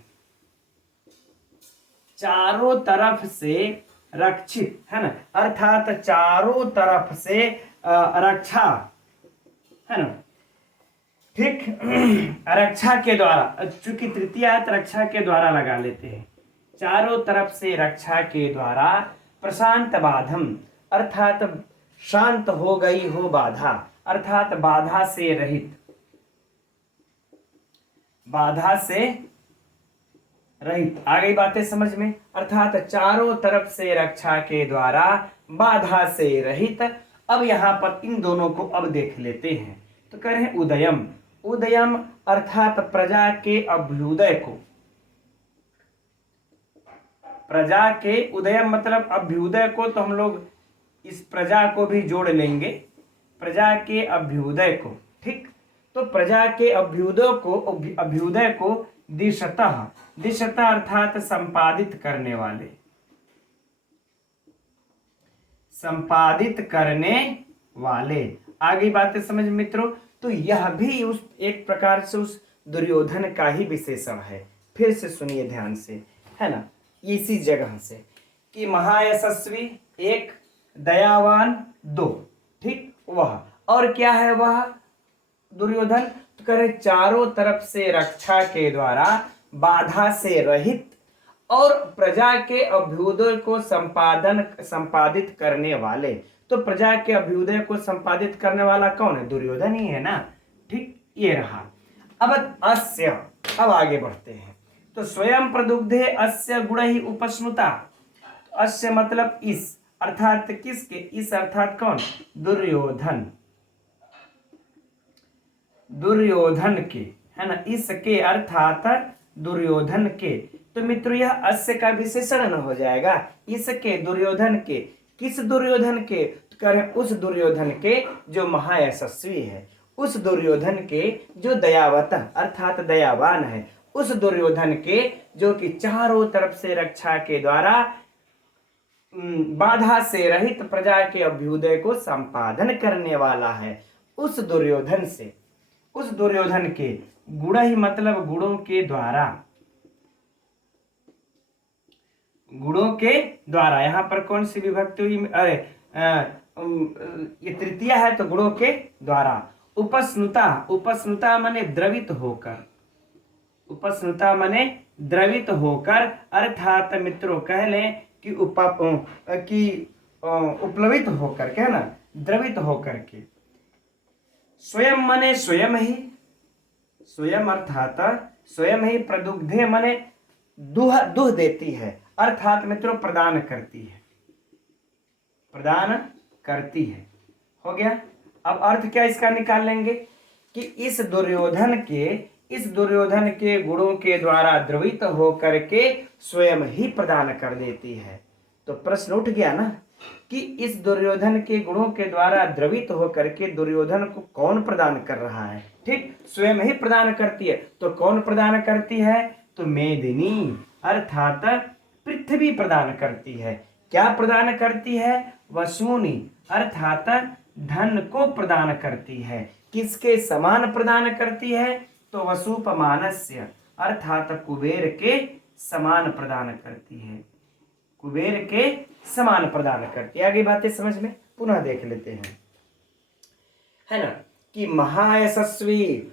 रक्षित, है ना, अर्थात चारों तरफ से रक्षा, है ना। ठीक, रक्षा के द्वारा, चूंकि तृतीया रक्षा के द्वारा लगा लेते हैं, चारों तरफ से रक्षा के द्वारा प्रशांत बाधम अर्थात शांत हो गई हो बाधा, अर्थात बाधा से रहित, बाधा से रहित। आ गई बातें समझ में? अर्थात चारों तरफ से रक्षा के द्वारा बाधा से रहित। अब यहां पर इन दोनों को अब देख लेते हैं। तो कह रहे हैं उदयम। उदयम अर्थात प्रजा के अभ्युदय को, प्रजा के उदय मतलब अभ्युदय को, तो हम लोग इस प्रजा को भी जोड़ लेंगे, प्रजा के अभ्युदय को। ठीक, तो प्रजा के अभ्युदय को दिशतः, दिशतः अर्थात संपादित करने वाले, संपादित करने वाले। आगे बातें समझ मित्रों। तो यह भी उस एक प्रकार से उस दुर्योधन का ही विशेषण है। फिर से सुनिए ध्यान से, है ना, इसी जगह से कि महायशस्वी एक, दयावान दो। ठीक, वह और क्या है वह दुर्योधन, तो करे चारों तरफ से रक्षा के द्वारा बाधा से रहित और प्रजा के अभ्युदय को संपादित करने वाले। तो प्रजा के अभ्युदय को संपादित करने वाला कौन है? दुर्योधन ही है ना। ठीक, ये रहा। अब अस्य, अब आगे बढ़ते हैं। तो स्वयं प्रदुग्धे अस्य गुण ही उपस्नुता। अस्य मतलब इस, अर्थात किसके? इस अर्थात कौन? दुर्योधन, दुर्योधन के, है ना, इसके अर्थात दुर्योधन के। तो मित्रों यह अस्य का विशेषण न हो जाएगा, इसके, दुर्योधन के। किस दुर्योधन के? तो कह रहे उस दुर्योधन के जो महायशस्वी है, उस दुर्योधन के जो दयावता अर्थात दयावान है, उस दुर्योधन के जो कि चारों तरफ से रक्षा के द्वारा बाधा से रहित प्रजा के अभ्युदय को संपादन करने वाला है। उस दुर्योधन से, उस दुर्योधन के गुण ही मतलब गुणों के द्वारा, गुणों के द्वारा। यहां पर कौन सी विभक्ति हुई? अरे ये तृतीय है, तो गुणों के द्वारा। उपस्नुता, उपस्नुता माने द्रवित होकर, उपस्नुता माने द्रवित होकर, अर्थात मित्रों कह लें कि उपलवित होकर के, है ना, द्रवित होकर के। स्वयं माने स्वयं ही, स्वयं अर्थात स्वयं ही, प्रदुग्धे माने दूह, दूह देती है, अर्थात मित्रों प्रदान करती है, प्रदान करती है। हो गया। अब अर्थ क्या इसका निकाल लेंगे कि इस दुर्योधन के गुणों के द्वारा द्रवित होकर के स्वयं ही प्रदान कर देती है। तो प्रश्न उठ गया ना कि इस दुर्योधन के गुणों के द्वारा द्रवित होकर के दुर्योधन को कौन प्रदान कर रहा है? ठीक, स्वयं ही प्रदान करती है। तो कौन प्रदान करती है? तो मेदिनी अर्थात पृथ्वी प्रदान करती है। क्या प्रदान करती है? वसूनी अर्थात धन को प्रदान करती है। किसके समान प्रदान करती है? तो वसुपमानस्य अर्थात कुबेर के समान प्रदान करती है, कुबेर के समान प्रदान करती है। आगे बातें समझ में पुनः देख लेते हैं, है ना, कि महायशस्वी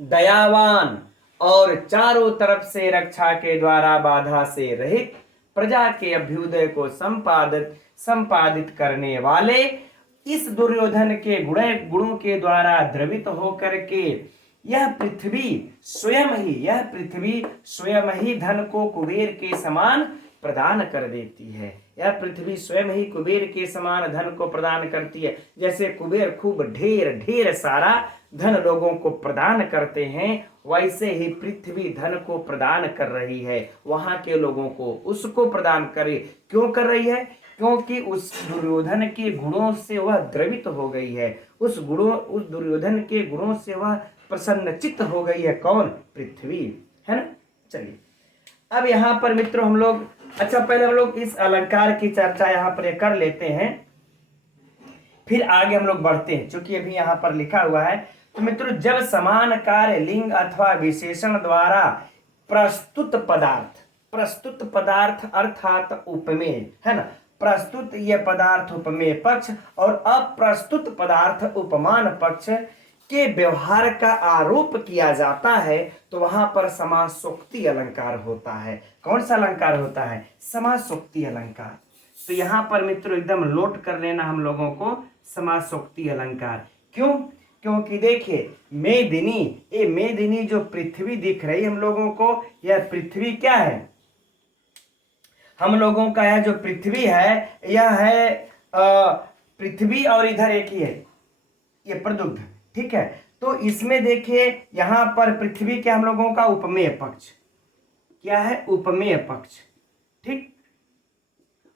दयावान और चारों तरफ से रक्षा के द्वारा बाधा से रहित प्रजा के अभ्युदय को संपादित करने वाले इस दुर्योधन के गुणों के द्वारा द्रवित होकर के यह पृथ्वी स्वयं ही धन को कुबेर के समान प्रदान कर देती है। यह पृथ्वी स्वयं ही कुबेर के समान धन को प्रदान करती है। जैसे कुबेर खूब ढेर सारा धन लोगों को प्रदान करते हैं, वैसे ही पृथ्वी धन को प्रदान कर रही है, वहां के लोगों को उसको प्रदान करे। क्यों कर रही है? क्योंकि उस दुर्योधन के गुणों से वह द्रवित हो गई है, उस दुर्योधन के गुणों से वह प्रसन्नचित्त हो गई है। कौन? पृथ्वी, है ना। चलिए अब यहाँ पर मित्रों हम लोग, अच्छा पहले हम लोग इस अलंकार की चर्चा यहाँ पर कर लेते हैं, फिर आगे हम लोग बढ़ते हैं, क्योंकि अभी यहाँ पर लिखा हुआ है। तो मित्रों जब समान कार्य लिंग अथवा विशेषण द्वारा प्रस्तुत पदार्थ अर्थात उपमेय, है ना, प्रस्तुत ये पदार्थ उपमेय पक्ष और अप्रस्तुत पदार्थ उपमान पक्ष के व्यवहार का आरोप किया जाता है, तो वहां पर समासोक्ति अलंकार होता है। कौन सा अलंकार होता है? समासोक्ति अलंकार। तो यहाँ पर मित्रों एकदम नोट कर लेना हम लोगों को, समासोक्ति अलंकार। क्यों? क्योंकि देखिए मेदिनी जो पृथ्वी दिख रही हम लोगों को, यह पृथ्वी क्या है? हम लोगों का यह जो पृथ्वी है, यह है पृथ्वी और इधर एक ही है, ये प्रदुग्ध, ठीक है। तो इसमें देखिए यहां पर पृथ्वी क्या हम लोगों का उपमेय पक्ष, क्या है? उपमेय पक्ष। ठीक।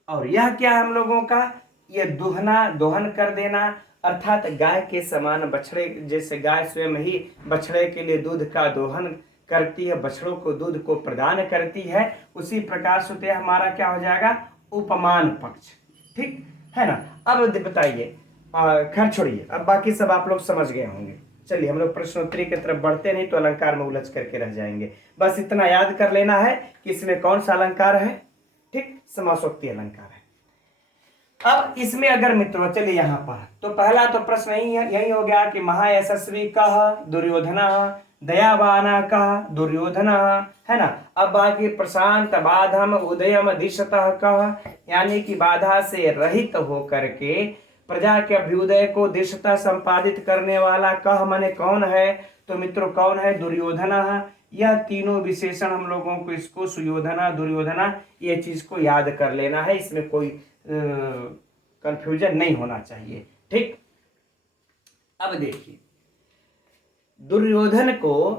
और यह क्या है हम लोगों का, ये दुहना, दोहन कर देना, अर्थात गाय के समान बछड़े, जैसे गाय स्वयं ही बछड़े के लिए दूध का दोहन करती है, बछड़ों को दूध को प्रदान करती है, उसी प्रकार से हमारा क्या हो जाएगा, उपमान पक्ष। ठीक है ना। अब बताइए, खैर छोड़िए, अब बाकी सब आप लोग समझ गए होंगे। चलिए हम लोग प्रश्नोत्तरी की तरफ बढ़ते, नहीं तो अलंकार में उलझ करके रह जाएंगे। बस इतना याद कर लेना है कि इसमें कौन सा अलंकार है। ठीक, समासोक्ति अलंकार है। अब इसमें अगर मित्रों चलिए यहाँ पर, तो पहला तो प्रश्न यही हो गया कि महायशस्वी कह दुर्योधना, दयावाना कह दुर्योधना, है ना। अब बाकी प्रशांत बाधम उदयम दिशतः कह, यानी कि बाधा से रहित होकर के प्रजा के अभ्युदय को दिशता संपादित करने वाला कह माने कौन है, तो मित्रों कौन है, दुर्योधना। यह तीनों विशेषण हम लोगों को, इसको सुयोधना दुर्योधना, ये चीज को याद कर लेना है, इसमें कोई कंफ्यूजन नहीं होना चाहिए। ठीक। अब देखिए, दुर्योधन को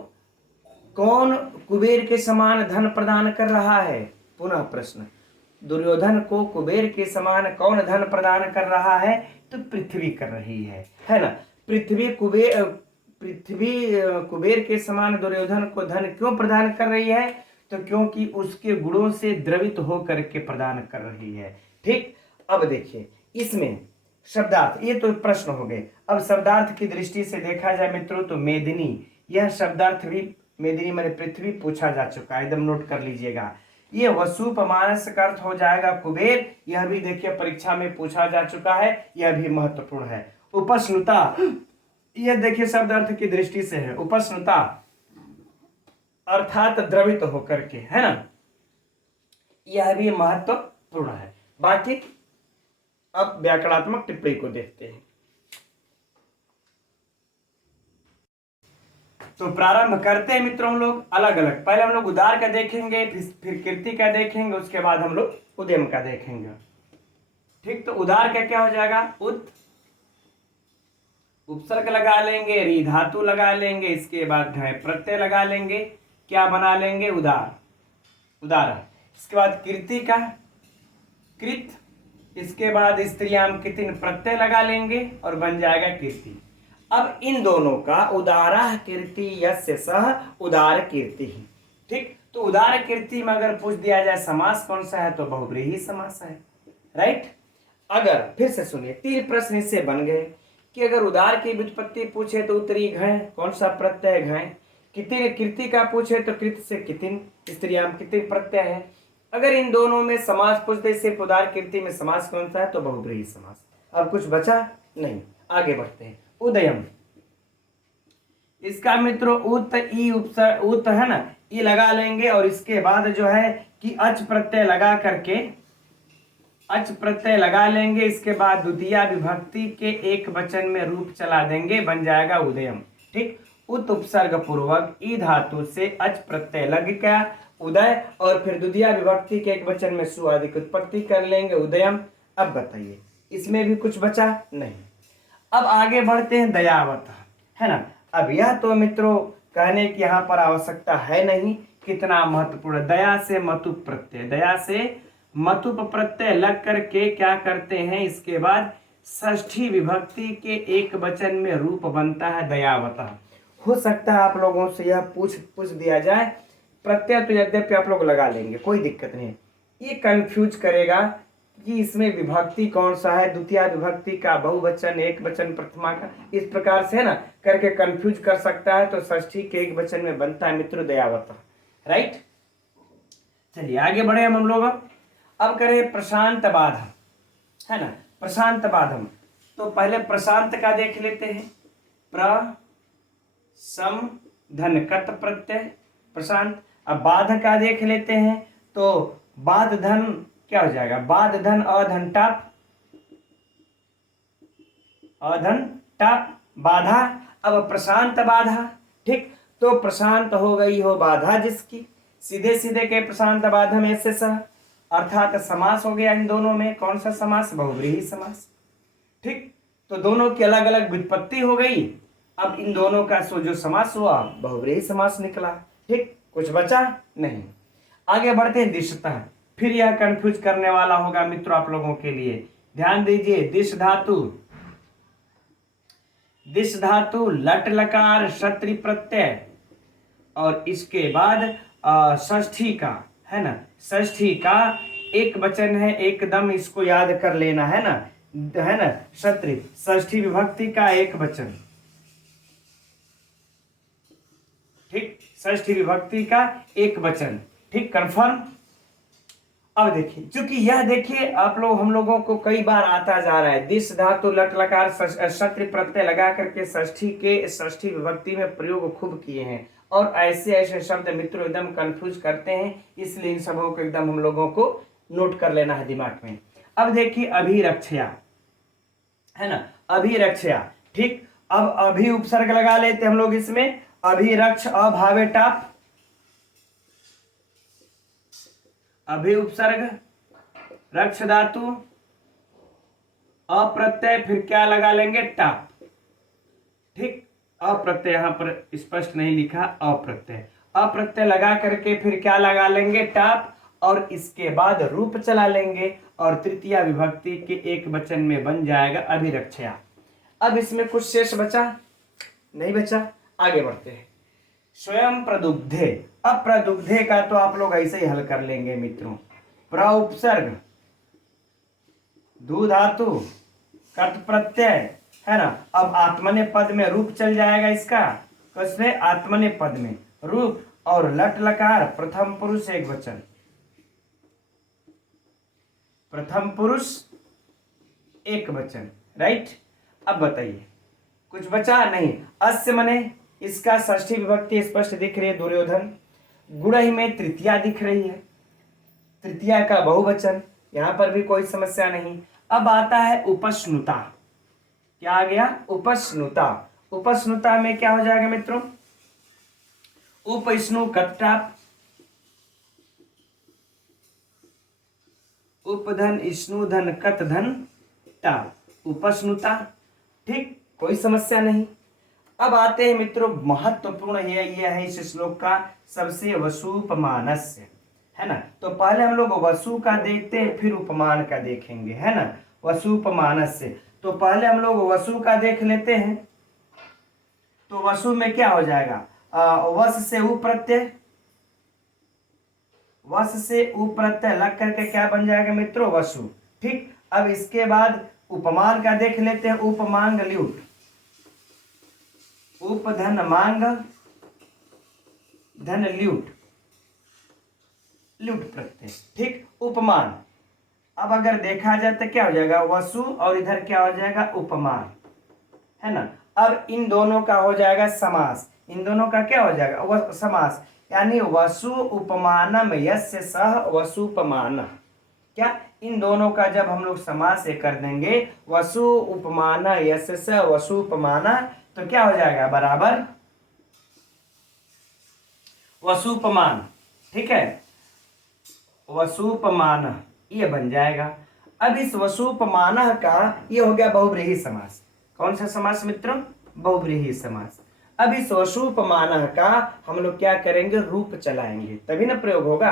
कौन कुबेर के समान धन प्रदान कर रहा है, पुनः प्रश्न, दुर्योधन को कुबेर के समान कौन धन प्रदान कर रहा है, तो पृथ्वी कर रही है ना। पृथ्वी कुबेर के समान दुर्योधन को धन क्यों प्रदान कर रही है, तो क्योंकि उसके गुणों से द्रवित होकर के प्रदान कर रही है। ठीक। अब देखिए इसमें शब्दार्थ, ये तो प्रश्न हो गए। अब शब्दार्थ की दृष्टि से देखा जाए मित्रों, तो मेदिनी, यह शब्दार्थ भी, मेदिनी माने पृथ्वी, पूछा जा चुका है, एकदम नोट कर लीजिएगा। ये वसुपमानस का अर्थ हो जाएगा कुबेर, यह भी देखिए परीक्षा में पूछा जा चुका है, यह भी महत्वपूर्ण है। उपस्नुता, यह देखिए शब्द अर्थ की दृष्टि से है, उपस्नुता अर्थात द्रवित होकर के, है ना, यह भी महत्वपूर्ण है। बाकी अब व्याकरणात्मक टिप्पणी को देखते हैं। तो प्रारंभ करते हैं मित्रों हम लोग अलग अलग, पहले हम लोग उदार का देखेंगे, फिर कीर्ति का देखेंगे, उसके बाद हम लोग उद्यम का देखेंगे। ठीक। तो उदार का क्या हो जाएगा, उपसर्ग लगा लेंगे, री धातु लगा लेंगे, इसके बाद घय प्रत्यय लगा लेंगे, क्या बना लेंगे, उदार, उदार। इसके बाद कीर्ति का कृत, इसके बाद स्त्रियाम कितिन प्रत्यय लगा लेंगे और बन जाएगा कीर्ति। अब इन दोनों का उदारा कीर्ति यस्य सह उदार कीर्ति। ठीक। तो उदार कीर्ति में अगर पूछ दिया जाए समास कौन सा है, तो बहुब्रीहि समास है, राइट। अगर फिर से सुनिए, 3 प्रश्न इससे बन गए कि अगर उदार की व्युत्पत्ति पूछे तो उत्तरी घय, कौन सा प्रत्यय घय, कितिन कीर्ति का पूछे तो कृत से कितिन, स्त्रियाम कितिन प्रत्यय है। अगर इन दोनों में समास पूछते, सिर्फ उदार कीर्ति में समास कौन सा है, तो बहुब्रीहि समास। अब कुछ बचा नहीं, आगे बढ़ते हैं। उदयम, इसका मित्रों उत ई उपसर्ग, उत है ना, ई लगा लेंगे और इसके बाद जो है कि अच प्रत्यय लगा करके, अच प्रत्यय लगा लेंगे, इसके बाद द्वितीय विभक्ति के एक वचन में रूप चला देंगे, बन जाएगा उदयम। ठीक। उत उपसर्ग पूर्वक ई धातु से अच प्रत्यय लग गया उदय, और फिर द्वितीय विभक्ति के एक वचन में सु आदि की उत्पत्ति कर लेंगे, उदयम। अब बताइए इसमें भी कुछ बचा नहीं। अब आगे बढ़ते हैं दयावत, है ना। अब यह तो मित्रों कहने की यहाँ पर आवश्यकता है नहीं, कितना महत्वपूर्ण, दया से मतुप प्रत्यय, दया से मतुप प्रत्यय लग करके क्या करते हैं, इसके बाद षष्ठी विभक्ति के एक वचन में रूप बनता है दयावत। हो सकता है आप लोगों से यह पूछ दिया जाए, प्रत्यय तो यद्यपि आप लोग लगा लेंगे, कोई दिक्कत नहीं, ये कंफ्यूज करेगा कि इसमें विभक्ति कौन सा है, द्वितीय विभक्ति का बहुवचन, एक वचन प्रथमा का, इस प्रकार से है ना करके कंफ्यूज कर सकता है। तो षष्ठी के एक वचन में बनता है मित्रों दयावत, राइट। चलिए आगे बढ़े हम लोग। अब करें प्रशांत बाधम, है ना, प्रशांत बाधम। तो पहले प्रशांत का देख लेते हैं, सम धन कत प्रत्यय प्रशांत। अब बाध का देख लेते हैं, तो बाध धन क्या हो जाएगा, बाध धन अधन टाप, अधन टाप बाधा। अब प्रशांत बाधा, ठीक। तो प्रशांत हो गई हो बाधा जिसकी, सीधे सीधे के प्रशांत बाधम ऐसे सह, अर्थात समास हो गया इन दोनों में, कौन सा समास, बहुब्रीहि समास। ठीक। तो दोनों की अलग अलग व्युत्पत्ति हो गई, अब इन दोनों का जो समास हुआ बहुब्रीहि समास निकला। ठीक। कुछ बचा नहीं। आगे बढ़ते हैं दिशता। फिर यह कंफ्यूज करने वाला होगा मित्रों आप लोगों के लिए। ध्यान दीजिए, दिश धातु लट लकार क्षत्रि प्रत्यय और इसके बाद षष्ठी का, है ना, षष्ठी का एक वचन है, एकदम इसको याद कर लेना है ना, क्षत्रि षष्ठी विभक्ति का एक वचन, ठीक, षष्ठी विभक्ति का एक वचन, ठीक, कंफर्म। अब देखिए, चूंकि यह देखिए आप लोग हम लोगों को कई बार आता जा रहा है, दिस धातु लट लकार क्षत्रि प्रत्यय लगा करके षष्ठी के षष्ठी विभक्ति में प्रयोग खूब किए हैं और ऐसे ऐसे शब्द मित्रों एकदम कंफ्यूज करते हैं, इसलिए इन सबों को एकदम हम लोगों को नोट कर लेना है दिमाग में। अब देखिए अभिरक्षया, है ना, अभिरक्षया, ठीक। अब अभी उपसर्ग लगा लेते हम लोग इसमें, अभिरक्ष अभावे टाप, अभि उपसर्ग रक्ष धातु अप्रत्यय, फिर क्या लगा लेंगे, टाप, ठीक। अप्रत्यय यहां पर स्पष्ट नहीं लिखा, अप्रत्यय, अप्रत्यय लगा करके फिर क्या लगा लेंगे, टाप, और इसके बाद रूप चला लेंगे और तृतीया विभक्ति के एक वचन में बन जाएगा अभिरक्षया। अब इसमें कुछ शेष बचा नहीं बचा, आगे बढ़ते हैं। स्वयं प्रदुग्धे, अब प्रदुग्धे का तो आप लोग ऐसे ही हल कर लेंगे मित्रों, प्र उपसर्ग दू धातु कट प्रत्यय, है ना। अब आत्मने पद में रूप चल जाएगा इसका, किसमें, आत्मने पद में रूप, और लट लकार प्रथम पुरुष एक वचन, प्रथम पुरुष एक वचन, राइट। अब बताइए कुछ बचा नहीं, अस्य मने इसका षष्ठी विभक्ति स्पष्ट दिख रही है, दुर्योधन, गुणहि में तृतीया दिख रही है, तृतीया का बहुवचन, यहां पर भी कोई समस्या नहीं। अब आता है उपस्नुता, क्या आ गया, उपस्नुता, उपस्नुता में क्या हो जाएगा मित्रों, उपस्नु कत्टाप, उपधन स्नु धन कत धन टाप, उपस्नुता, ठीक, कोई समस्या नहीं। अब आते हैं मित्रों, महत्वपूर्ण यह है इस श्लोक का सबसे वसूपमानस्य, है ना। तो पहले हम लोग वसु का देखते हैं, फिर उपमान का देखेंगे, है ना, वसूपमानस्य। तो पहले हम लोग वसु का देख लेते हैं। तो वसु में क्या हो जाएगा, वस से उ प्रत्यय, वस से उ प्रत्यय लग करके क्या बन जाएगा मित्रों, वसु, ठीक। अब इसके बाद उपमान का देख लेते हैं, उपमांग ल्यूट, उपधन मांग धन ल्यूट, ल्यूट प्रत्यय, ठीक, उपमान। अब अगर देखा जाए तो क्या हो जाएगा, वसु और इधर क्या हो जाएगा, उपमान, है ना। अब इन दोनों का हो जाएगा समास, इन दोनों का क्या हो जाएगा, समास, यानी वसु उपमानम यस्य सह वसुपमान, क्या, इन दोनों का जब हम लोग समास से कर देंगे, वसु उपमान यस्य सह वसुपमान, तो क्या हो जाएगा, बराबर वसुपमान, ठीक है, वसुपमान ये बन जाएगा। अब इस वसुपमान का ये हो गया बहुव्रीहि समास, कौन सा समास मित्रों, बहुव्रीहि समास। अब इस वसुपमान का हम लोग क्या करेंगे, रूप चलाएंगे, तभी ना प्रयोग होगा।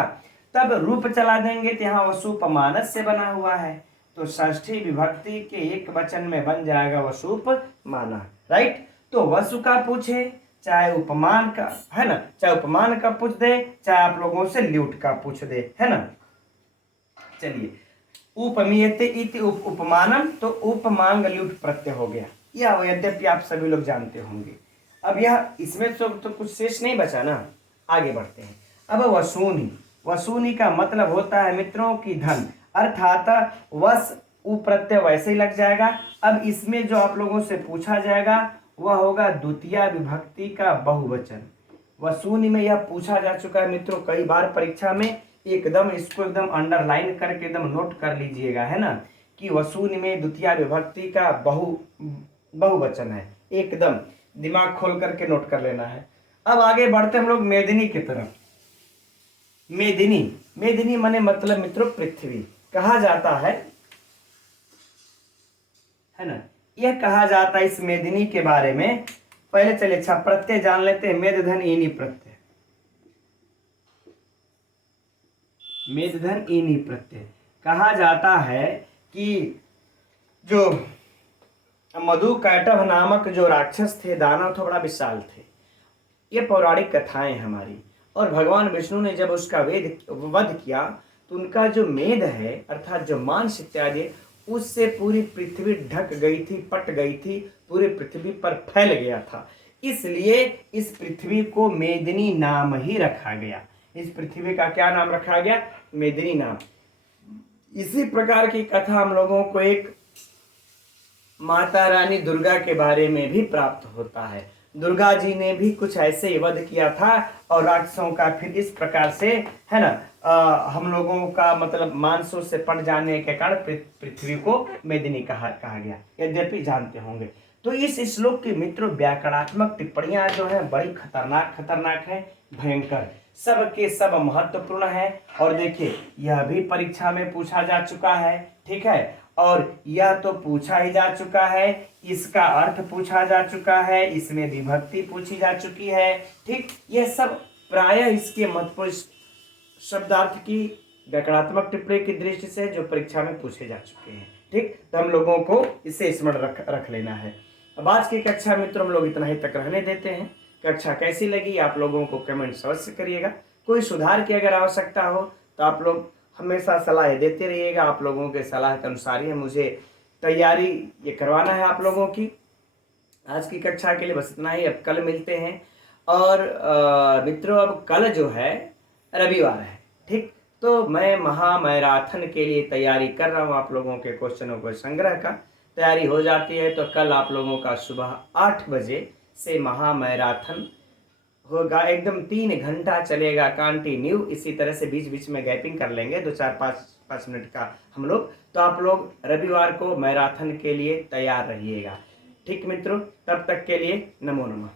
तब रूप चला देंगे तो यहाँ वसुपमान से बना हुआ है, तो षष्ठी विभक्ति के एक वचन में बन जाएगा वसुपमान, राइट। तो वसु का पूछे चाहे उपमान का, है ना, चाहे उपमान का पूछ दे, चाहे आप लोगों से ल्यूट का पूछ दे, है ना। चलिए, उपमीयते इति उपमानम, तो उपमांग ल्यूट प्रत्यय हो गया, यह यद्यपि आप सभी लोग जानते होंगे। अब यह इसमें तो कुछ शेष नहीं बचा ना, आगे बढ़ते हैं। अब वसूनी, वसूनी का मतलब होता है मित्रों की धन, अर्थात वस उ प्रत्यय वैसे ही लग जाएगा। अब इसमें जो आप लोगों से पूछा जाएगा वह होगा द्वितीय विभक्ति का बहुवचन। वसूनी में यह पूछा जा चुका है मित्रों कई बार परीक्षा में, एकदम इसको एकदम अंडरलाइन करके एकदम नोट कर लीजिएगा, है ना, कि वसूनी में द्वितीय विभक्ति का बहुवचन है, एकदम दिमाग खोल करके नोट कर लेना है। अब आगे बढ़ते हम लोग मेदिनी की तरफ। मेदिनी, मेदिनी माने मतलब मित्रों पृथ्वी, कहा जाता है ना, यह कहा जाता है इस मेदिनी के बारे में। पहले चलिए अच्छा प्रत्यय जान लेते हैं, मेद धन ईनी प्रत्यय, मेदधन इनी प्रत्यय। कहा जाता है कि जो मधु कैटभ नामक जो राक्षस थे, दानव थे, बड़ा विशाल थे। ये पौराणिक कथाएं हमारी। और भगवान विष्णु ने जब उसका वध किया तो उनका जो मेद है अर्थात जो मांस इत्यादि, उससे पूरी पृथ्वी ढक गई थी, पट गई थी, पूरी पृथ्वी पर फैल गया था। इसलिए इस पृथ्वी को मेदिनी नाम ही रखा गया। इस पृथ्वी का क्या नाम रखा गया? मेदिनी नाम। इसी प्रकार की कथा हम लोगों को एक माता रानी दुर्गा के बारे में भी प्राप्त होता है। दुर्गा जी ने भी कुछ ऐसे ही वध किया था और राक्षसों का फिर इस प्रकार से, है ना, हम लोगों का मतलब मांसों से पट जाने के कारण पृथ्वी को मेदिनी कहा गया, यद्यपि जानते होंगे। तो इस श्लोक की मित्रों व्याकरणात्मक टिप्पणियां जो है बड़ी खतरनाक है, भयंकर, सब के सब महत्वपूर्ण है। और देखिए यह भी परीक्षा में पूछा जा चुका है, ठीक है, और यह तो पूछा ही जा चुका है, इसका अर्थ पूछा जा चुका है, इसमें विभक्ति पूछी जा चुकी है, ठीक। यह सब प्रायः इसके महत्वपूर्ण शब्दार्थ की व्याकरणात्मक टिप्पणी की दृष्टि से जो परीक्षा में पूछे जा चुके हैं, ठीक। तो हम लोगों को इसे स्मरण रख लेना है। अब आज की कक्षा मित्रों हम लोग इतना ही तक रहने देते हैं। कक्षा कैसी लगी आप लोगों को कमेंट अवश्य करिएगा। कोई सुधार की अगर आवश्यकता हो तो आप लोग हमेशा सलाह देते रहिएगा। आप लोगों के सलाह के अनुसार ही मुझे तैयारी ये करवाना है आप लोगों की। आज की कक्षा के लिए बस इतना ही। अब कल मिलते हैं। और मित्रों अब कल जो है रविवार है, ठीक। तो मैं महामैराथन के लिए तैयारी कर रहा हूँ। आप लोगों के क्वेश्चनों को संग्रह का तैयारी हो जाती है तो कल आप लोगों का सुबह 8 बजे से महामैराथन होगा। एकदम 3 घंटा चलेगा कंटिन्यू। इसी तरह से बीच बीच में गैपिंग कर लेंगे 2-4-5 मिनट का हम लोग। तो आप लोग रविवार को मैराथन के लिए तैयार रहिएगा, ठीक मित्रों। तब तक के लिए नमो नमः।